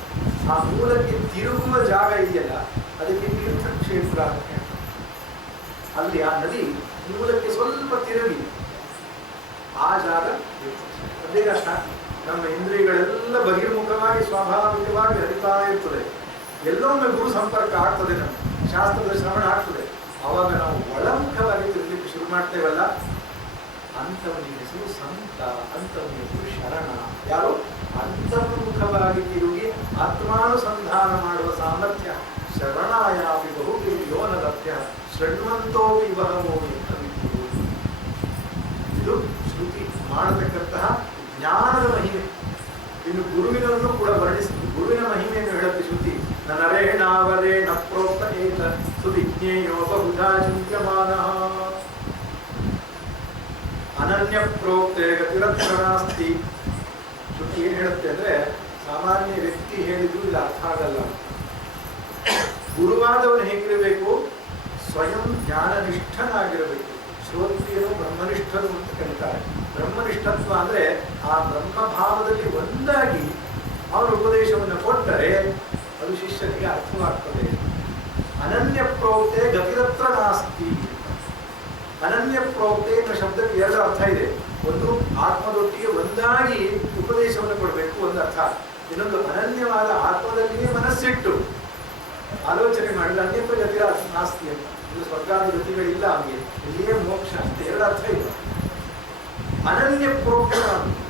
ಆ ಮೂಲಕ್ಕೆ ತಿರುಗುವ ಜಾಗ ಇದೆಯಲ್ಲ, ಅದಕ್ಕೆ ತೀರ್ಥಕ್ಷೇತ್ರ ಅಂತ ಹೇಳ್ತಾರೆ. ಅಲ್ಲಿ ಆ ನದಿ ಮೂಲಕ್ಕೆ ಸ್ವಲ್ಪ ತಿರುಗಿ ಆ ಜಾಗ ಅದೇ ಕಷ್ಟ. ನಮ್ಮ ಇಂದ್ರಿಯಗಳೆಲ್ಲ ಬಹಿರ್ಮುಖವಾಗಿ ಸ್ವಾಭಾವಿಕವಾಗಿ ಹರಿತಾ ಇರ್ತದೆ. ಎಲ್ಲೊಮ್ಮೆ ಗುರು ಸಂಪರ್ಕ ಆಗ್ತದೆ, ನಮ್ಮ ಶಾಸ್ತ್ರದ ಶ್ರವಣ ಆಗ್ತದೆ. ಅವಾಗ ನಾವು ಒಳಮುಖವಾಗಿ ತಿರುಗಲಿಕ್ಕೆ ಶುರು ಮಾಡ್ತೇವಲ್ಲ, ಅಂಥವನಿಗೆ ಹೆಸರು ಸಂತ, ಅಂಥವನಿಗೆ ಹೆಸರು ಶರಣ. ಯಾರು? ಅಂತರ್ಮುಖವಾಗಿ ತಿರುಗಿ ಆತ್ಮಾನುಸಂಧಾನ ಮಾಡುವ ಸಾಮರ್ಥ್ಯ. ಶರಣಾಯಾಪಿ ಬಹುಬಿರ್ಯೋನ ಲಭ್ಯ ಶೃಣ್ವಂತೋಪಿ ಬಹವೋ ಯಮ್ನ ವಿದ್ಯು. ಇದು ಶ್ರುತಿ ಮಾಡತಕ್ಕಂತಹ ಜ್ಞಾನದ ಮಹಿಮೆ. ಇನ್ನು ಗುರುವಿನನ್ನು ಕೂಡ ವರ್ಣಿಸಿ ಗುರುವಿನ ಮಹಿಮೆಯನ್ನು ಹೇಳುತ್ತೆ ಶ್ರುತಿ. ನರೇಣಾವರೇ ನ ಪ್ರೋಕ್ತ ಏತ ಸುವಿಜ್ಞೇಯೋ ಬಹುಧಾ ಚಿಂತ್ಯಮಾನಃ ಅನನ್ಯ ಪ್ರೋಕ್ತೆ ಗತಿರತ್ರ ನಾಸ್ತಿ. ಶ್ರುತಿ ಏನು ಹೇಳುತ್ತೆ ಅಂದರೆ ಸಾಮಾನ್ಯ ವ್ಯಕ್ತಿ ಹೇಳಿದ್ರು ಇದು ಅರ್ಥ ಆಗಲ್ಲ. ಗುರುವಾದವನು ಹೇಗಿರಬೇಕು? ಸ್ವಯಂ ಜ್ಞಾನನಿಷ್ಠನಾಗಿರಬೇಕು. ಶ್ರೋತ್ರಿಯರು ಬ್ರಹ್ಮನಿಷ್ಠರು ಅಂತ ಕರೀತಾರೆ. ಬ್ರಹ್ಮನಿಷ್ಠತ್ವ ಅಂದರೆ ಆ ಬ್ರಹ್ಮಭಾವದಲ್ಲಿ ಒಂದಾಗಿ ಅವನು ಉಪದೇಶವನ್ನು ಕೊಟ್ಟರೆ ಅದು ಶಿಷ್ಯನಿಗೆ ಅರ್ಥವಾಗ್ತದೆ. ಅನನ್ಯ ಪ್ರೋಕ್ತೆ ಗತಿರತ್ರ ನಾಸ್ತಿ. ಅನನ್ಯ ಪ್ರೋಕ್ತೆ ಎನ್ನುವ ಶಬ್ದಕ್ಕೆ ಎರಡು ಅರ್ಥ ಇದೆ. ಒಂದು ಆತ್ಮದೊಟ್ಟಿಗೆ ಒಂದಾಗಿ ಉಪದೇಶವನ್ನು ಕೊಡಬೇಕು, ಒಂದು ಅರ್ಥ. ಇನ್ನೊಂದು ಅನನ್ಯವಾದ ಆತ್ಮದಲ್ಲಿಯೇ ಮನಸ್ಸಿಟ್ಟು ಆಲೋಚನೆ ಮಾಡಿದ್ರೆ ಅನ್ಯತ್ರ ಗತಿರ ನಾಸ್ತಿ ಅಂತ. ಇದು ಸ್ವರ್ಗಾದಿ ಗತಿಗಳಿಲ್ಲ ಅವನಿಗೆ, ಇಲ್ಲಿಯೇ ಮೋಕ್ಷ ಅಂತ ಎರಡು ಅರ್ಥ ಇದೆ. ಅನನ್ಯ ಪ್ರೋಕ್ತ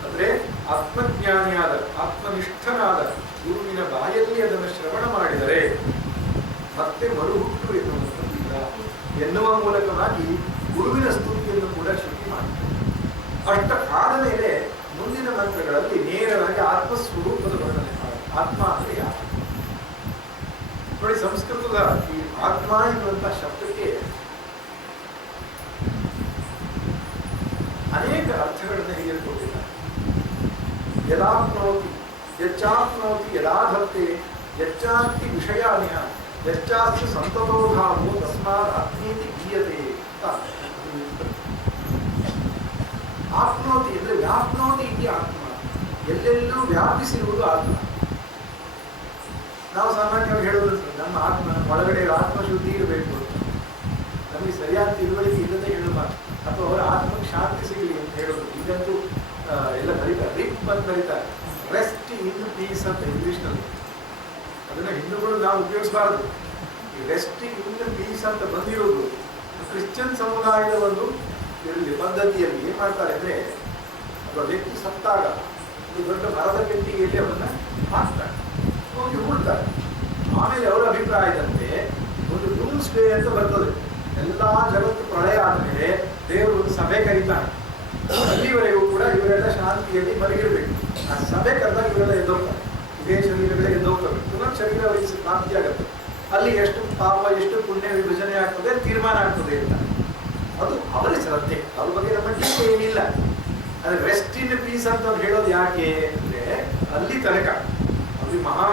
ಅಂದರೆ ಆತ್ಮಜ್ಞಾನಿಯಾದ ಆತ್ಮನಿಷ್ಠನಾದ ಗುರುವಿನ ಬಾಯಲ್ಲಿ ಅದನ್ನು ಶ್ರವಣ ಮಾಡಿದರೆ ಮತ್ತೆ ಮರುಹುಟ್ಟು ಎನ್ನುವಂಥದ್ದಿಲ್ಲ ಎನ್ನುವ ಮೂಲಕವಾಗಿ ಗುರುವಿನ ಸ್ತುತಿಯನ್ನು ಕೂಡ ಶ್ರುತಿ ಮಾಡ್ತಾರೆ. ಅಷ್ಟ ಆದ ಮೇಲೆ ಮುಂದಿನ ಮಂತ್ರಗಳಲ್ಲಿ ನೇರವಾಗಿ ಆತ್ಮಸ್ವರೂಪದ ವರ್ಣನೆ ಮಾಡಿ. ಆತ್ಮ ಅಂದರೆ ಯಾರು ನೋಡಿ, ಸಂಸ್ಕೃತದ ಈ ಆತ್ಮ ಎನ್ನುವಂತಹ ಶಬ್ದಕ್ಕೆ ಅನೇಕ ಅರ್ಥಗಳನ್ನು ಹೇಳಿಕೊಟ್ಟಿದ್ದಾರೆ. ಯದಾಪ್ನೋತಿ ಯಚ್ಚಾಪ್ನೋತಿ ಯದಾಧತ್ತೆ ಯಚ್ಚಾಸ್ತಿ ವಿಷಯಾನಿಹ ಯಚ್ಚಾಸ್ತಿ ಸಂತತೋಭಾವೋ ತಸ್ಮಾತ್ ಆತ್ಮೀತಿ ಗೀಯತೆ ಅಂತ. ಆಪ್ನೋತಿ ಅಂದರೆ ವ್ಯಾಪ್ನೋತಿ ಇದೆ ಆತ್ಮ, ಎಲ್ಲೆಲ್ಲೂ ವ್ಯಾಪಿಸಿರುವುದು ಆತ್ಮ. ನಾವು ಸಾಮಾನ್ಯವಾಗಿ ಹೇಳೋದು ನಮ್ಮ ಆತ್ಮ ಒಳಗಡೆ ಆತ್ಮಶುದ್ಧಿ ಇರಬೇಕು ಅಂತ. ನಮಗೆ ಸರಿಯಾದ ತಿಳುವಳಿಕೆ ಇಲ್ಲದೆ ಹೇಳಬಾರ್ದು, ಅಥವಾ ಅವರ ಆತ್ಮಕ್ಕೆ ಶಾಂತಿ ಸಿಗಲಿ ಅಂತ ಹೇಳೋದು. ಈಗಂತೂ ಎಲ್ಲ ಬರೀತಾರೆ, ರಿಪ್ ಅಂತ ಬರೀತಾರೆ, ರೆಸ್ಟ್ ಇನ್ ಪೀಸ್ ಅಂತ ಇಂಗ್ಲೀಷ್ನಲ್ಲಿ. ಅದನ್ನು ಹಿಂದೂಗಳು ನಾವು ಉಪಯೋಗಿಸಬಾರದು. ಈ ರೆಸ್ಟ್ ಇನ್ ಪೀಸ್ ಅಂತ ಬಂದಿರೋದು ಕ್ರಿಶ್ಚಿಯನ್ ಸಮುದಾಯದ ಒಂದು ಇದರಲ್ಲಿ ಪದ್ಧತಿಯಲ್ಲಿ ಏನು ಮಾಡ್ತಾರೆ ಅಂದರೆ, ಒಬ್ಬ ವ್ಯಕ್ತಿ ಸತ್ತಾಗ ಒಂದು ದೊಡ್ಡ ಮರದ ಗಟ್ಟಿಗೆಯಲ್ಲಿ ಅವನ್ನ ಹಾಕ್ತಾರೆ, ಹೋಗಿ ಹೂಡ್ತಾರೆ. ಆಮೇಲೆ ಅವರ ಅಭಿಪ್ರಾಯದಂತೆ ಒಂದು ಡೂಮ್ಸ್ ಡೇ ಅಂತ ಬರ್ತದೆ. ಎಲ್ಲ ಜಗತ್ತು ಪ್ರಳಯ ಆದಮೇಲೆ ದೇವರು ಒಂದು ಸಭೆ ಕರೀತಾನೆ. ಅಲ್ಲಿವರೆಗೂ ಕೂಡ ಇವರೆಲ್ಲ ಶಾಂತಿಯಲ್ಲಿ ಮಲಗಿರಬೇಕು. ಆ ಸಭೆ ಕರೆದಾಗ ಇವರೆಲ್ಲ ಎದ್ದೋಗ್ತಾರೆ, ಇದೇ ಶರೀರಗಳೇ ಎದ್ದೋಗ್ತವೆ. ಪುನಃ ಶರೀರ ವಹಿಸಿ ಪ್ರಾಪ್ತಿ ಆಗುತ್ತೆ. ಅಲ್ಲಿ ಎಷ್ಟು ಪಾಪ ಎಷ್ಟು ಪುಣ್ಯ ವಿಭಜನೆ ಆಗ್ತದೆ ತೀರ್ಮಾನ ಆಗ್ತದೆ ಅಂತ. ಅದು ಅವರ ಶ್ರದ್ಧೆ, ಅವ್ರ ಬಗ್ಗೆ ನಮ್ಮ ಟೀಕೆ ಏನಿಲ್ಲ. ಆದರೆ ರೆಸ್ಟ್ ಇನ್ ಪೀಸ್ ಅಂತ ಹೇಳೋದು ಯಾಕೆ ಅಂದರೆ, ಅಲ್ಲಿ ತನಕ ಅದು ಮಹಾ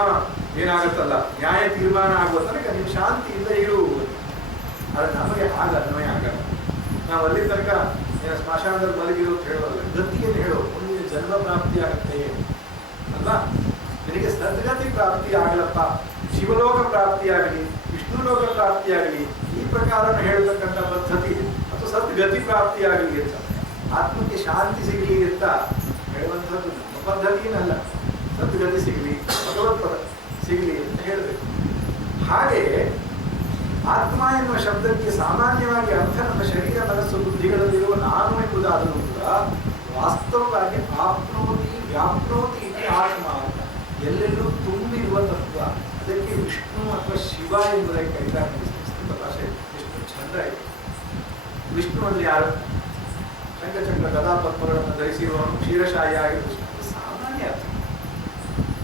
ಏನಾಗುತ್ತಲ್ಲ ನ್ಯಾಯ ತೀರ್ಮಾನ ಆಗುವ ತನಕ ನೀವು ಶಾಂತಿಯಿಂದ ಇರುವುದು. ಆದರೆ ನಮಗೆ ಆಗ ಅನ್ವಯ ಆಗಲ್ಲ. ನಾವು ಅಲ್ಲಿ ತನಕ ಸ್ಮಶಾನದಲ್ಲಿ ಮಲಗಿರೋ ಅಂತ ಹೇಳೋಲ್ಲ, ಗತಿಯನ್ನು ಹೇಳೋ ಮುಂದಿನ ಜನ್ಮ ಪ್ರಾಪ್ತಿ ಆಗುತ್ತೆ ಅಲ್ವಾ. ನಿನಗೆ ಸದ್ಗತಿ ಪ್ರಾಪ್ತಿ ಆಗಲಪ್ಪ, ಶಿವಲೋಕ ಪ್ರಾಪ್ತಿಯಾಗಲಿ ವಿಷ್ಣು ಲೋಕ ಪ್ರಾಪ್ತಿಯಾಗಲಿ ಈ ಪ್ರಕಾರನ ಹೇಳತಕ್ಕಂಥ ಪದ್ಧತಿ ಇದೆ. ಅಥವಾ ಸದ್ಗತಿ ಪ್ರಾಪ್ತಿಯಾಗಲಿ ಅಂತ, ಆತ್ಮಕ್ಕೆ ಶಾಂತಿ ಸಿಗಲಿ ಅಂತ ಹೇಳುವಂಥದ್ದು ನಮ್ಮ ಪದ್ಧತಿನಲ್ಲ. ಸದ್ಗತಿ ಸಿಗಲಿ ಭಗವತ್ಪದ ಸಿಗಲಿ ಅಂತ ಹೇಳಬೇಕು. ಹಾಗೆ ಆತ್ಮ ಎನ್ನುವ ಶಬ್ದಕ್ಕೆ ಸಾಮಾನ್ಯವಾಗಿ ಅರ್ಥ ನಮ್ಮ ಶರೀರ ಮನಸ್ಸು ಬುದ್ಧಿಗಳಲ್ಲಿರುವ ನಾನು ಎಂಬುದಾದರೂ ಕೂಡ ವಾಸ್ತವವಾಗಿ ಆಪ್ನೋತಿ ವ್ಯಾಪ್ನೋತಿ ಇದೆ ಆತ್ಮ ಅಂತ, ಎಲ್ಲೆಲ್ಲೂ ತುಂಬಿರುವ ತತ್ವ. ಅದಕ್ಕೆ ವಿಷ್ಣು ಅಥವಾ ಶಿವ ಎಂಬುದಾಗಿ ಕರೀತಾರೆ. ಸಂಸ್ಕೃತ ಭಾಷೆ ಎಷ್ಟು ಚಂದ ಇದೆ. ವಿಷ್ಣು ಅಂದ್ರೆ ಯಾರು? ಶಂಖಚಕ್ರ ಗದಾ ಪದ್ಮಗಳನ್ನು ಧರಿಸಿರುವವನು ಕ್ಷೀರಶಾಯಿ ಆಗಿರುವ ಸಾಮಾನ್ಯ ಅರ್ಥ.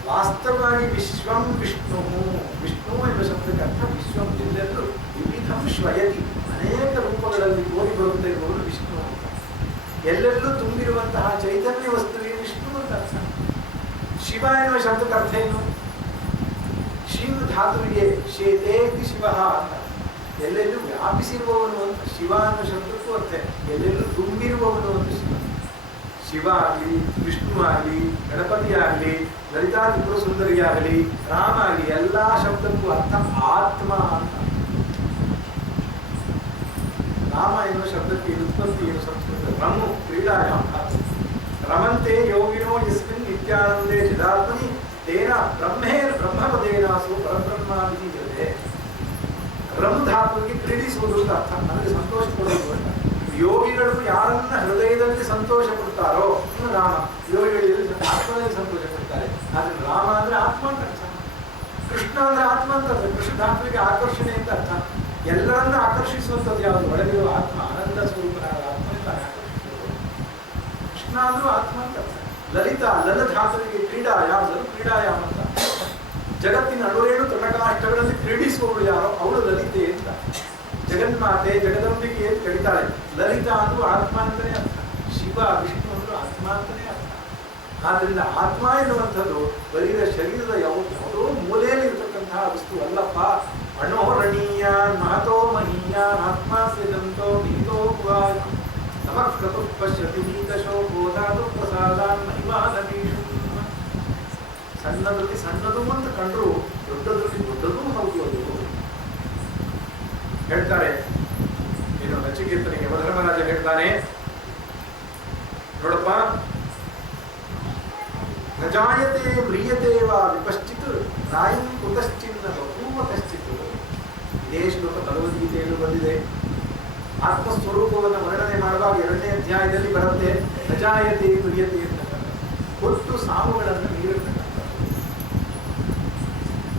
ವಾಸ್ತವವಾಗಿ ವಿಶ್ವಂ ವಿಷ್ಣು, ವಿಷ್ಣು ಎಂಬ ಶಬ್ದಕ್ಕೆ ಅರ್ಥ ವಿಶ್ವಂ, ಎಲ್ಲೆಲ್ಲೂ ವಿವಿಧಂ ಶ್ವಯತಿ, ಅನೇಕ ರೂಪಗಳಲ್ಲಿ ತೋರಿ ಬರುತ್ತಾ ಇರುವವರು ವಿಷ್ಣು ಅಂತ. ಎಲ್ಲೆಲ್ಲೂ ತುಂಬಿರುವಂತಹ ಚೈತನ್ಯ ವಸ್ತುವಿಗೆ ವಿಷ್ಣು ಅಂತ ಅರ್ಥ. ಶಿವ ಎನ್ನುವ ಶಬ್ದಕ್ಕೆ ಅರ್ಥ ಏನು? ಶಿವ ಧಾತುವಿಗೆ ಶೇತೇತಿ ಶಿವ ಅಂತ, ಎಲ್ಲೆಲ್ಲೂ ವ್ಯಾಪಿಸಿರುವವನು ಅಂತ. ಶಿವ ಅನ್ನೋ ಶಬ್ದಕ್ಕೂ ಅರ್ಥ ಎಲ್ಲೆಲ್ಲೂ ತುಂಬಿರುವವನು ಅಂತ ಶಿವ. ಶಿವ ಆಗಲಿ ವಿಷ್ಣು ಆಗಲಿ ಗಣಪತಿ ಆಗಲಿ ಲಲಿತಾ ತ್ರಿಪುರ ಸುಂದರಿ ಆಗಲಿ ರಾಮ ಆಗಲಿ ಎಲ್ಲ ಶಬ್ದಕ್ಕೂ ಅರ್ಥ ಆತ್ಮ ಅಂತ. ರಾಮ ಎನ್ನುವ ಶಬ್ದಕ್ಕೆ ಉತ್ಪತ್ತಿ ಏನು? ಸಂಸ್ಕೃತ ರಮು ಕ್ರೀಡಾಯಾಮ್ ಧಾತು. ರಮಂತೆ ಯೋಗಿನೋ ಯಸ್ಮಿನ್ ನಿತ್ಯಾನಂದೇ ಚಿದಾತ್ಮನಿ ತೇನ ಬ್ರಹ್ಮಪದೇನಾಸು ಪರಬ್ರಹ್ಮಾದಿದೆ. ರಮ್ ಧಾತುವಿಗೆ ಕ್ರೀಡಿಸುವುದು ಅಂತ ಅರ್ಥ, ನನಗೆ ಸಂತೋಷ ಕೊಡುವುದು ಅಂತ. ಯೋಗಿಗಳು ಯಾರನ್ನ ಹೃದಯದಲ್ಲಿ ಸಂತೋಷ ಕೊಡ್ತಾರೋ ರಾಮ, ಯೋಗಿಗಳಲ್ಲಿ ಆತ್ಮದಲ್ಲಿ ಸಂತೋಷ ಕೊಡ್ತಾರೆ. ಆದ್ರೆ ರಾಮ ಅಂದ್ರೆ ಆತ್ಮ ಅಂತ ಅರ್ಥ, ಕೃಷ್ಣ ಅಂದ್ರೆ ಆತ್ಮ ಅಂತ ಅರ್ಥ. ಕೃಷ್ಣ ಧಾತುವಿಗೆ ಆಕರ್ಷಣೆ ಅಂತ ಅರ್ಥ. ಎಲ್ಲರನ್ನ ಆಕರ್ಷಿಸುವಂಥದ್ದು ಯಾವುದು? ಒಳಗಿರುವ ಆತ್ಮ, ಆನಂದ ಸ್ವರೂಪನಾದ ಆತ್ಮ ಅಂತ ಆಕರ್ಷಿಸುವುದು. ಕೃಷ್ಣ ಅಂದ್ರೂ ಆತ್ಮ ಅಂತ ಅರ್ಥ. ಲಲಿತಾ ಲಲ ಧಾತುವಿಗೆ ಕ್ರೀಡಾಯಾಮ್ ಕ್ರೀಡಾಯಾಮ್ ಅಂತ. ಜಗತ್ತಿನ 107 ತೃಣಕಾಷ್ಟಗಳಲ್ಲಿ ಕ್ರೀಡಿಸುವವಳು ಯಾರೋ ಅವಳು ಲಲಿತೆ ಅಂತ. ಜಗನ್ಮಾತೆ ಜಗದಂಬಿಕೆ ಅಂತ ಕರೀತಾಳೆ. ಲಲಿತಾ ಅಂದ್ರೂ ಆತ್ಮ ಅಂತಲೇ ಅರ್ಥ, ಶಿವ ವಿಷ್ಣು ಅಂದ್ರೂ ಆತ್ಮ ಅಂತಲೇ ಅರ್ಥ. ಆದ್ರಿಂದ ಆತ್ಮ ಎನ್ನುವಂಥದ್ದು ಬರೀ ಶರೀರದ ಯಾವುದೋ ಮೂಲೆಯಲ್ಲಿ ಇರತಕ್ಕಂತಹ ವಸ್ತು ಅಲ್ಲಪ್ಪ. ಅಣೋರಣೀಯ ಮಹತೋ ಮಹೀಯ ಆತ್ಮ ಸಿದಂತೋ ನೀತೋ ಸಮಕ್ರತು ಪಶ್ಯತಿ ನೀತಶೋ ಗೋಧಾತು ಪ್ರಸಾದಾನ್ ಮಹಿಮಾನವೀಷು. ಸಣ್ಣದಲ್ಲಿ ಸಣ್ಣದು ಅಂತ ಕಂಡ್ರು ದೊಡ್ಡದ್ರಲ್ಲಿ ದೊಡ್ಡದೂ ಹೌದು. ಅದು ಹೇಳ್ತಾರೆ ಏನು ನಚಿಕೇತನಿಗೆ ಯಮಧರ್ಮರಾಜ ಹೇಳ್ತಾನೆ, ನೋಡಪ್ಪ, ನ ಜಾಯತೆ ಮ್ರಿಯತೆ ವಾ ವಿಪಶ್ಚಿತ್ ರಾಯಂ ಕುತಶ್ಚಿನ್ನ ಬಹೂವ ಕಶ್ಚಿತ್. ಇದೇ ಶ್ಲೋಕ ಭಗವದ್ಗೀತೆಯಲ್ಲೂ ಬಂದಿದೆ. ಆತ್ಮಸ್ವರೂಪವನ್ನು ವರ್ಣನೆ ಮಾಡುವಾಗ 2ನೇ ಅಧ್ಯಾಯದಲ್ಲಿ ಬರುತ್ತೆ. ನ ಜಾಯತೆ ಮ್ರಿಯತೆ ಅಂತ ಒಟ್ಟು ಸಾವುಗಳನ್ನು ಮೀರಿರ್ತಕ್ಕಂಥ,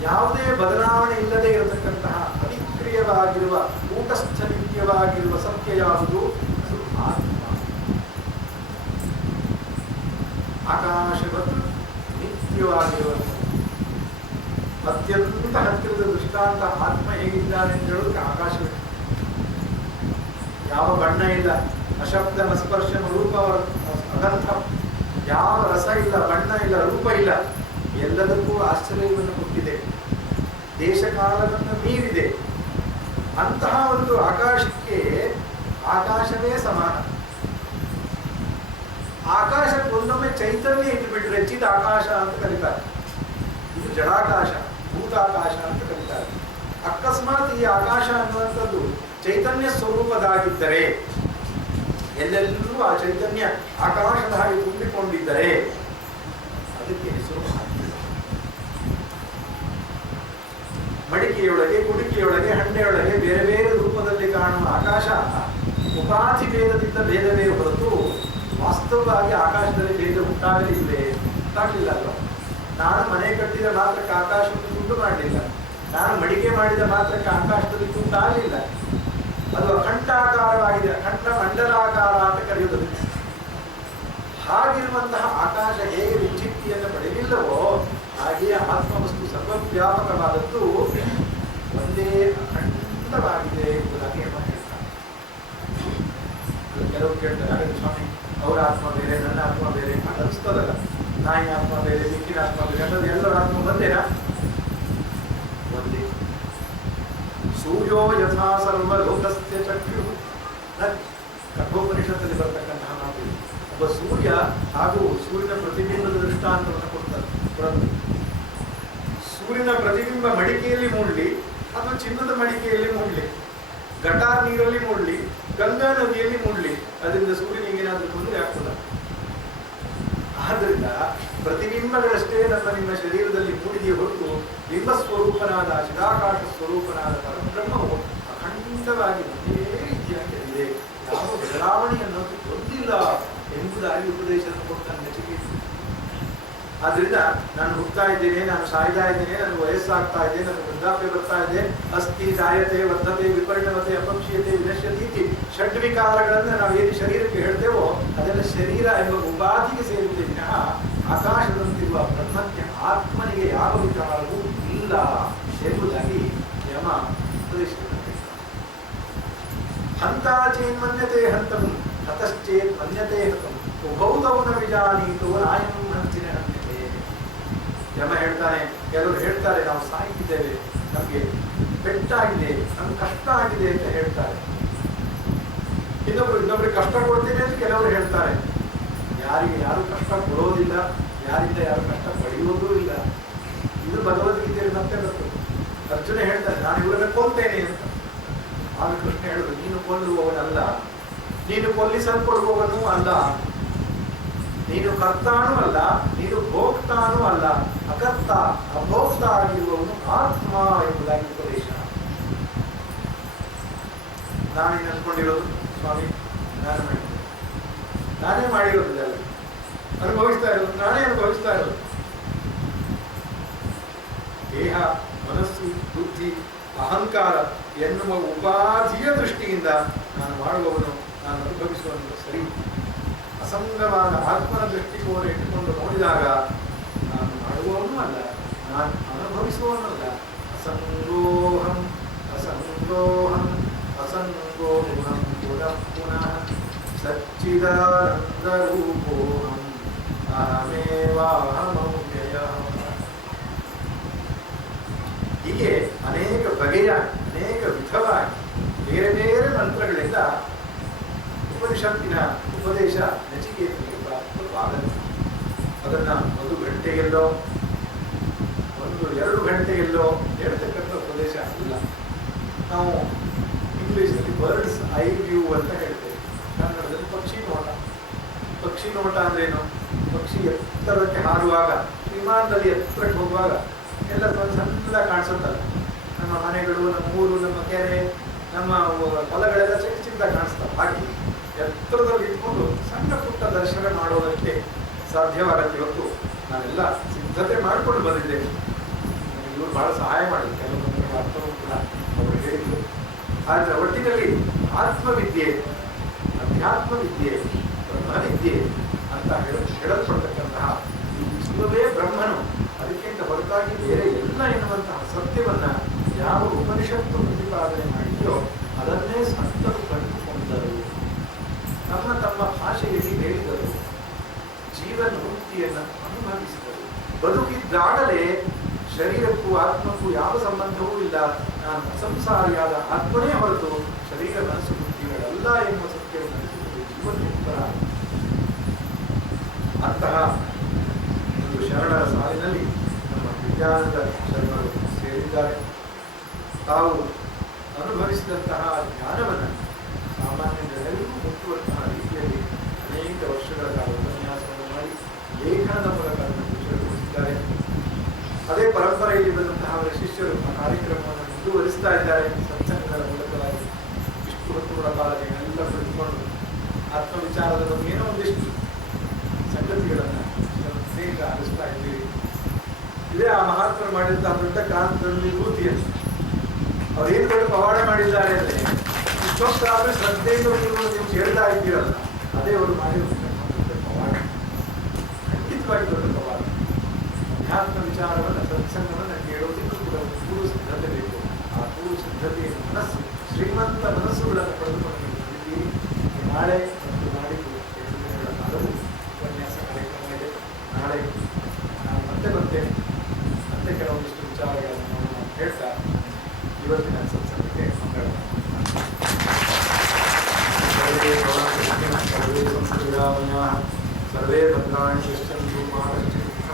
ಯಾವುದೇ ಬದಲಾವಣೆ ಇಲ್ಲದೆ ಇರತಕ್ಕಂತಹ ಅವಿಕ್ರಿಯವಾಗಿರುವ ಕೂಟಸ್ಥ ನಿತ್ಯವಾಗಿರುವ ಸತ್ಯ ಯಾವುದು? ಅದು ಆತ್ಮ. ಆಕಾಶವತ್ತು ನಿತ್ಯವಾಗಿರುವಂಥ ಅತ್ಯಂತ ಹತ್ತಿರದ ದೃಷ್ಟಾಂತ ಆತ್ಮ ಹೇಗಿದ್ದಾನೆ ಅಂತ ಹೇಳೋದಕ್ಕೆ ಆಕಾಶವೇ. ಯಾವ ಬಣ್ಣ ಇಲ್ಲ, ಅಶಬ್ದ ನಸ್ಪರ್ಶ ರೂಪ ಅಗಂಧ, ಯಾವ ರಸ ಇಲ್ಲ, ಬಣ್ಣ ಇಲ್ಲ, ರೂಪ ಇಲ್ಲ, ಎಲ್ಲದಕ್ಕೂ ಆಶ್ಚರ್ಯವನ್ನು ಕೊಟ್ಟಿದೆ, ದೇಶಕಾಲವನ್ನು ಮೀರಿದೆ. ಅಂತಹ ಒಂದು ಆಕಾಶಕ್ಕೆ ಆಕಾಶವೇ ಸಮಾನ. ಆಕಾಶಕ್ಕೆ ಒಂದೊಮ್ಮೆ ಚೈತನ್ಯ ಇಟ್ಟುಬಿಟ್ರೆ ಚಿತ್ ಆಕಾಶ ಅಂತ ಕರೀತಾರೆ. ಇದು ಜಡಾಕಾಶ, ಭೂತಾಕಾಶ ಅಂತ ಕರೀತಾರೆ. ಅಕಸ್ಮಾತ್ ಈ ಆಕಾಶ ಅನ್ನುವಂಥದ್ದು ಚೈತನ್ಯ ಸ್ವರೂಪದಾಗಿದ್ದರೆ, ಎಲ್ಲೆಲ್ಲೂ ಆ ಚೈತನ್ಯ ಆಕಾಶದ ಹಾಗೆ ತುಂಬಿಕೊಂಡಿದ್ದರೆ ಅದಕ್ಕೆ ಹೆಸರು ಆತ್ಮ. ಮಡಿಕೆಯೊಳಗೆ, ಕುಡಿಕೆಯೊಳಗೆ, ಹಂಡೆಯೊಳಗೆ ಬೇರೆ ಬೇರೆ ರೂಪದಲ್ಲಿ ಕಾಣುವ ಆಕಾಶ ಉಪಾಧಿ ಭೇದದಿಂದ ಭೇದವೇ ಹೊರತು ವಾಸ್ತವವಾಗಿ ಆಕಾಶದಲ್ಲಿ ಭೇದ ಉಂಟಾಗಲಿಲ್ಲವೇ? ಉಂಟಾಗಲಿಲ್ಲ ಅಲ್ವ? ನಾನು ಮನೆ ಕಟ್ಟಿದ ಮಾತ್ರಕ್ಕೆ ಆಕಾಶವನ್ನು ತುಂಡು ಮಾಡಲಿಲ್ಲ, ನಾನು ಮಡಿಕೆ ಮಾಡಿದ ಮಾತ್ರಕ್ಕೆ ಆಕಾಶದಲ್ಲಿ ತುಂಟಾಗಲಿಲ್ಲ. ಅದು ಅಖಂಡಾಕಾರವಾಗಿದೆ, ಅಖಂಡ ಮಂಡಲಾಕಾರ ಅಂತ ಕರೆಯುವುದು. ಹಾಗಿರುವಂತಹ ಆಕಾಶ ಹೇಗೆ ವಿಚ್ಛಿತ್ತಿಯನ್ನು ಪಡೆಯಲಿಲ್ಲವೋ ಹಾಗೆಯೇ ಆತ್ಮವಸ್ತು ಸರ್ವವ್ಯಾಪಕವಾದದ್ದು ಒಂದೇ ಅಖಂಡವಾಗಿದೆ ಎಂಬುದಾಗಿ ಹೇಳ್ತಾರೆ. ಕೆಲವು ಕೇಳ್ತಾರೆ, ಸ್ವಾಮಿ ಅವರ ಆತ್ಮ ಬೇರೆ, ನನ್ನ ಆತ್ಮ ಬೇರೆ ಅನಿಸ್ತದಲ್ಲ, ನಾಯಿ ಆತ್ಮ ಬೇರೆ, ದಿಕ್ಕಿನ ಆತ್ಮ ಬೇರೆ ಅನ್ನೋದು ಎಲ್ಲರ ಆತ್ಮ ಒಂದೇನಾ? ಒಂದೇ. ಸೂರ್ಯೋ ಯಥಾ ಸರ್ವ ಲೋಕಸ್ಯ ಚಕ್ಷು. ಕಠೋಪನಿಷತ್ತಲ್ಲಿ ಬರ್ತಕ್ಕಂತಹ ಮಾತು. ಒಬ್ಬ ಸೂರ್ಯ ಹಾಗೂ ಸೂರ್ಯನ ಪ್ರತಿಬಿಂಬದ ದೃಷ್ಟಾಂತವನ್ನು ಕೊಡ್ತಾರೆ. ಸೂರ್ಯನ ಪ್ರತಿಬಿಂಬ ಮಡಿಕೆಯಲ್ಲಿ ಮೂಡಲಿ ಅಥವಾ ಚಿನ್ನದ ಮಡಿಕೆಯಲ್ಲಿ ಮೂಡಲಿ, ಗಟಾರ್ ನೀರಲ್ಲಿ ಮೂಡಲಿ, ಗಂಗಾ ನದಿಯಲ್ಲಿ ಮೂಡಲಿ, ಅದರಿಂದ ಸೂರ್ಯನಿಗೇನಾದ್ರೂ ತೊಂದರೆ ಆಗ್ತದ? ಆದ್ದರಿಂದ ಪ್ರತಿಬಿಂಬಗಳಷ್ಟೇ ನಿಮ್ಮ ಶರೀರದಲ್ಲಿ ಮೂಡಿದೆಯೇ ಹೊರತು ಬಿಂಬ ಸ್ವರೂಪನಾದ ಚಿದಾಕಾಶ ಸ್ವರೂಪನಾದ ಪರಬ್ರಹ್ಮವು ಅಖಂಡವಾಗಿ ಒಂದೇ ರೀತಿಯಾಗಿದೆ. ಯಾವ ಬದಲಾವಣೆ ಅನ್ನೋದು ಗೊತ್ತಿಲ್ಲ ಎಂಬುದಾಗಿ ಉಪದೇಶವನ್ನು ಕೊಡ್ತಾನೆ ನಚಿಕೇತ. ಆದ್ರಿಂದ ನಾನು ಹುಡ್ತಾ ಇದ್ದೇನೆ, ನಾನು ಸಾಯ್ತಾ ಇದ್ದೇನೆ, ನನಗೆ ವಯಸ್ಸಾಗ್ತಾ ಇದೆ, ನನಗೆ ವೃದ್ಧಾಪ್ಯ ಬರ್ತಾ ಇದೆ, ಅಸ್ಥಿ ಜಾಯತೆ ವರ್ಧತೆ ವಿಪರಿಣಮತೆ ಅಪಕ್ಷೀಯತೆ ವಿನಶ್ಯತೀತಿ ಷಡ್ವಿಕಾರಗಳನ್ನು ನಾವು ಏನು ಶರೀರಕ್ಕೆ ಹೇಳ್ತೇವೋ ಅದೆಲ್ಲ ಶರೀರ ಎಂಬ ಉಪಾಧಿಗೆ ಸೇರಿದೆ ವಿನಃ ಆಕಾಶದಂತಿರುವ ಬ್ರಹ್ಮಕ್ಕೆ ಆತ್ಮನಿಗೆ ಯಾವ ವಿಚಾರವೂ ಇಲ್ಲ ಎಂಬುದಾಗಿ ಯಮ ಉಪದೇಶ. ಹಂತಾಚೇನ್ ಮನ್ಯತೆ ಹಂತಂ ಹತಶ್ಚೇತ್ ಮನ್ಯತೆ ಹತಂ ಉಭೌತೌ ನ ವಿಜಾನೀತೋ ನಾಯಂ ಹಂಚಿನ ಹನ್ಯತೆ. ಯಮ ಹೇಳ್ತಾನೆ, ಕೆಲವರು ಹೇಳ್ತಾರೆ ನಾವು ಸಾಯ್ತಿದ್ದೇವೆ, ನಮಗೆ ಪೆಟ್ಟಾಗಿದೆ, ನಮ್ಗೆ ಕಷ್ಟ ಆಗಿದೆ ಅಂತ ಹೇಳ್ತಾರೆ. ಇನ್ನೊಬ್ರಿಗೆ ಕಷ್ಟ ಕೊಡ್ತೀನಿ ಅಂತ ಕೆಲವರು ಹೇಳ್ತಾರೆ. ಯಾರಿಗೆ ಯಾರು ಕಷ್ಟ ಕೊಡೋದಿಲ್ಲ, ಯಾರಿಂದ ಯಾರು ಕಷ್ಟ ಪಡೆಯೋದೂ ಇಲ್ಲ. ಇದು ಭಗವದ್ಗೀತೆಯಲ್ಲಿ ಮತ್ತೆ ಬರ್ತದೆ. ಅರ್ಜುನ ಹೇಳ್ತಾನೆ ನಾನು ಇವರನ್ನ ಕೊಲ್ತೇನೆ ಅಂತ. ಆಗ ಕೃಷ್ಣ ಹೇಳುದು ನೀನು ಕೊಲ್ಲುವವನಲ್ಲ, ನೀನು ಕೊಲ್ಲಿಸಲ್ಪಡುವವನೂ ಅಲ್ಲ, ನೀನು ಕರ್ತಾನೂ ಅಲ್ಲ, ನೀನು ಭೋಕ್ತಾನೂ ಅಲ್ಲ, ಅಕರ್ತ ಅಭೋಕ್ತ ಆಗಿರುವವನು ಆತ್ಮ ಎಂಬುದಾಗಿ ಉಪದೇಶ. ನಾನೇನು ಅನ್ಕೊಂಡಿರೋದು? ಸ್ವಾಮಿ ನಾನೇ ಮಾಡಿರೋದಿಲ್ಲ, ಅನುಭವಿಸ್ತಾ ಇರೋದು ನಾನೇ ಅನುಭವಿಸ್ತಾ ಇರೋದು. ದೇಹ, ಮನಸ್ಸು, ಬುದ್ಧಿ, ಅಹಂಕಾರ ಎನ್ನುವ ಉಪಾಧಿಯ ದೃಷ್ಟಿಯಿಂದ ನಾನು ಮಾಡುವವನು, ನಾನು ಅನುಭವಿಸುವವನು ಸರಿ. ಅಸಂಗವಾದ ಆತ್ಮನ ದೃಷ್ಟಿಕೋನ ಇಟ್ಟುಕೊಂಡು ನೋಡಿದಾಗ ನಾನು ಮಾಡುವವನು ಅಲ್ಲ, ನಾನು ಅನುಭವಿಸುವವನಲ್ಲ. ಅಸಂಗೋಹಂ ಅಸಂಗೋಹಂ ಅಸಂಗೋ ಗುಣಂ ಪುನಃ ಪುನಃ ಸಚ್ಚಿದಾನಂದರೂಪೋಹಂ ಅಹಮೇವಾಹಮವ್ಯಯಃ. ಹೀಗೆ ಅನೇಕ ಬಗೆಯ ಅನೇಕ ವಿಧವಾಗಿ ಬೇರೆ ಬೇರೆ ಮಂತ್ರಗಳಿಂದ ಉಪನಿಷತ್ತಿನ ಉಪದೇಶ ನಚಿಕೇತನಿಗೆ ಪ್ರಾಪ್ತವಾಗತ್ತೆ. ಅದನ್ನು 1 ಗಂಟೆಗೆಲ್ಲೋ 1-2 ಗಂಟೆಗೆಲ್ಲೋ ಹೇಳ್ತಕ್ಕಂಥ ಉಪದೇಶ ಇಲ್ಲ. ನಾವು ಇಂಗ್ಲೀಷ್ನಲ್ಲಿ ಬರ್ಡ್ಸ್ ಐ ವ್ಯೂ ಅಂತ ಹೇಳ್ತೇವೆ, ಕನ್ನಡದಲ್ಲಿ ಪಕ್ಷಿ ನೋಟ. ಪಕ್ಷಿ ನೋಟ ಅಂದ್ರೇನು? ಪಕ್ಷಿ ಎತ್ತರಕ್ಕೆ ಹಾರುವಾಗ, ವಿಮಾನದಲ್ಲಿ ಎತ್ತರಕ್ಕೆ ಹೋಗುವಾಗ ಎಲ್ಲ ಸಣ್ಣ ಕಾಣಿಸುತ್ತಲ್ಲ. ನಮ್ಮ ಮನೆಗಳು, ನಮ್ಮ ಊರು, ನಮ್ಮ ಕೆರೆ, ನಮ್ಮ ಹೊಲಗಳೆಲ್ಲ ಚಿಕ್ಕ ಚಿಕ್ಕದಾಗಿ ಕಾಣಿಸ್ತವೆ. ಹಾಗೆ ಎತ್ತರದಲ್ಲಿ ಇಟ್ಕೊಂಡು ಸಣ್ಣ ಪುಟ್ಟ ದರ್ಶನ ಮಾಡೋದಕ್ಕೆ ಸಾಧ್ಯವಾಗತ್ತೆ. ಇವತ್ತು ನಾನೆಲ್ಲ ಸಿದ್ಧತೆ ಮಾಡಿಕೊಂಡು ಬಂದಿದ್ದೇನೆ. ಇವರು ಬಹಳ ಸಹಾಯ ಮಾಡಿದ್ರು, ಕೆಲವೊಂದು ಅರ್ಥವೂ ಕೂಡ ಅವರು ಹೇಳಿದ್ರು. ಆದರೆ ಒಟ್ಟಿನಲ್ಲಿ ಆತ್ಮವಿದ್ಯೆ, ಅಧ್ಯಾತ್ಮ ವಿದ್ಯೆ, ಬ್ರಹ್ಮವಿದ್ಯೆ ಅಂತ ಹೇಳಲ್ಪಡ್ತಕ್ಕಂತಹ ಈ ಜೀವವೇ ಬ್ರಹ್ಮನು, ಅದಕ್ಕಿಂತ ಹೊರತಾಗಿ ಬೇರೆ ಎಲ್ಲ ಎನ್ನುವಂತಹ ಸತ್ಯವನ್ನ ಯಾವ ಉಪನಿಷತ್ತು ಪ್ರತಿಪಾದನೆ ಮಾಡಿದೆಯೋ ಅದನ್ನೇ ಸಂತರು ಕಂಡುಕೊಂಡರು, ತಮ್ಮ ತಮ್ಮ ಭಾಷೆಯಲ್ಲಿ ಹೇಳಿದರು, ಜೀವನ ಮುಕ್ತಿಯನ್ನು ಅನುಭವಿಸಿದರು. ಬದುಕಿದ್ದಾಗಲೇ ಶರೀರಕ್ಕೂ ಆತ್ಮಕ್ಕೂ ಯಾವ ಸಂಬಂಧವೂ ಇಲ್ಲ, ನಾನು ಅಸಂಸಾರಿಯಾದ ಆತ್ಮನೇ ಹೊರತು ಶರೀರ ಮನಸ್ಸು ಬುದ್ಧಿಗಳಲ್ಲ ಎನ್ನುವ ಸತ್ಯವನ್ನು ಅನಿಸುತ್ತದೆ ಜೀವನೋತ್ತರ. ಅಂತಹ ಒಂದು ಶರಣರ ಸಾಲಿನಲ್ಲಿ ನಮ್ಮ ವಿದ್ಯಾನಂದ ಶರಣರು ಸೇರಿದ್ದಾರೆ. ತಾವು ಅನುಭವಿಸಿದಂತಹ ಜ್ಞಾನವನ್ನು ಸಾಮಾನ್ಯ ಜನರಿಗೂ ಮುಟ್ಟುವಂತಹ ರೀತಿಯಲ್ಲಿ ಅನೇಕ ವರ್ಷಗಳ ಕಾಲ ಉಪನ್ಯಾಸವನ್ನು ಮಾಡಿ ಲೇಖನದ ಮೂಲಕ ಅದನ್ನು ಪ್ರಚುರಗೊಳಿಸಿದ್ದಾರೆ. ಅದೇ ಪರಂಪರೆಯಲ್ಲಿ ಬಂದಂತಹ ಅವರ ಶಿಷ್ಯರು ಆ ಕಾರ್ಯಕ್ರಮವನ್ನು ಮುಂದುವರಿಸ್ತಾ ಇದ್ದಾರೆ. ಸತ್ಸಂಗಗಳ ಮೂಲಕವಾಗಿ ಇಷ್ಟು ಹೊತ್ತುಗಳ ಕಾಲ ಎಲ್ಲ ಕುಳಿತುಕೊಂಡು ಆತ್ಮವಿಚಾರದ ಬಗ್ಗೆ ಏನೋ ಒಂದಿಷ್ಟು ಸಂಗತಿಗಳನ್ನು ಅನೇಕ ಆಲಿಸ್ತಾ ಇದ್ದೀವಿ. ಇದೇ ಆ ಮಹಾತ್ಮರು ಮಾಡಿದಂತಹ ದೊಡ್ಡ ಕ್ರಾಂತಿ ವಿಭೂತಿಯನ್ನು ಅವರೇನು ದೊಡ್ಡ ಪವಾಡ ಮಾಡಿದ್ದಾರೆ ಅಂದರೆ, ಇಷ್ಟೊತ್ತಾದ್ರೆ ಶ್ರದ್ಧೆಯಿಂದ ನೀವು ಕೇಳ್ತಾ ಇದ್ದೀರಲ್ಲ, ಅದೇ ಅವರು ಮಾಡಿರ್ತಕ್ಕಂಥ ದೊಡ್ಡ ಪವಾಡ, ಖಂಡಿತವಾಗಿ ದೊಡ್ಡ ಪವಾಡ. ಅಧ್ಯಾತ್ಮ ವಿಚಾರವನ್ನು, ಸತ್ಸಂಗವನ್ನು ಕೇಳೋದಕ್ಕೂ ಕೂಡ ಒಂದು ಪೂರ್ವ ಸಿದ್ಧತೆ ಬೇಕು. ಆ ಪೂರ್ವ ಸಿದ್ಧತೆಯನ್ನು ಮನಸ್ಸು, ಶ್ರೀಮಂತ ಮನಸ್ಸುಗಳನ್ನು ಪಡೆದುಕೊಂಡು ಬಂದಿದ್ದೀರಿ. ನಾಳೆ ಮತ್ತು ನಾಡಿದ್ದು 2 ದಿನಗಳ ಕಾಲವು ಉಪನ್ಯಾಸ ಕಾರ್ಯಕ್ರಮ ಇದೆ. ನಾಳೆ ನಾನು ಮತ್ತೆ ಬರ್ತೇನೆ. ಮತ್ತೆ ಕೆಲವೊಂದಿಷ್ಟು ವಿಚಾರಗಳನ್ನು ನಾನು ಹೇಳ್ತಾ ಇವತ್ತಿನ ಸತ್ಸಂಗಕ್ಕೆ ಮಂಗಳ. ಸರ್ವೇ ಭದ್ರಾಣಿ ಪಶ್ಯಂತು ಮಾ ಕಶ್ಚಿತ್ ದುಃಖ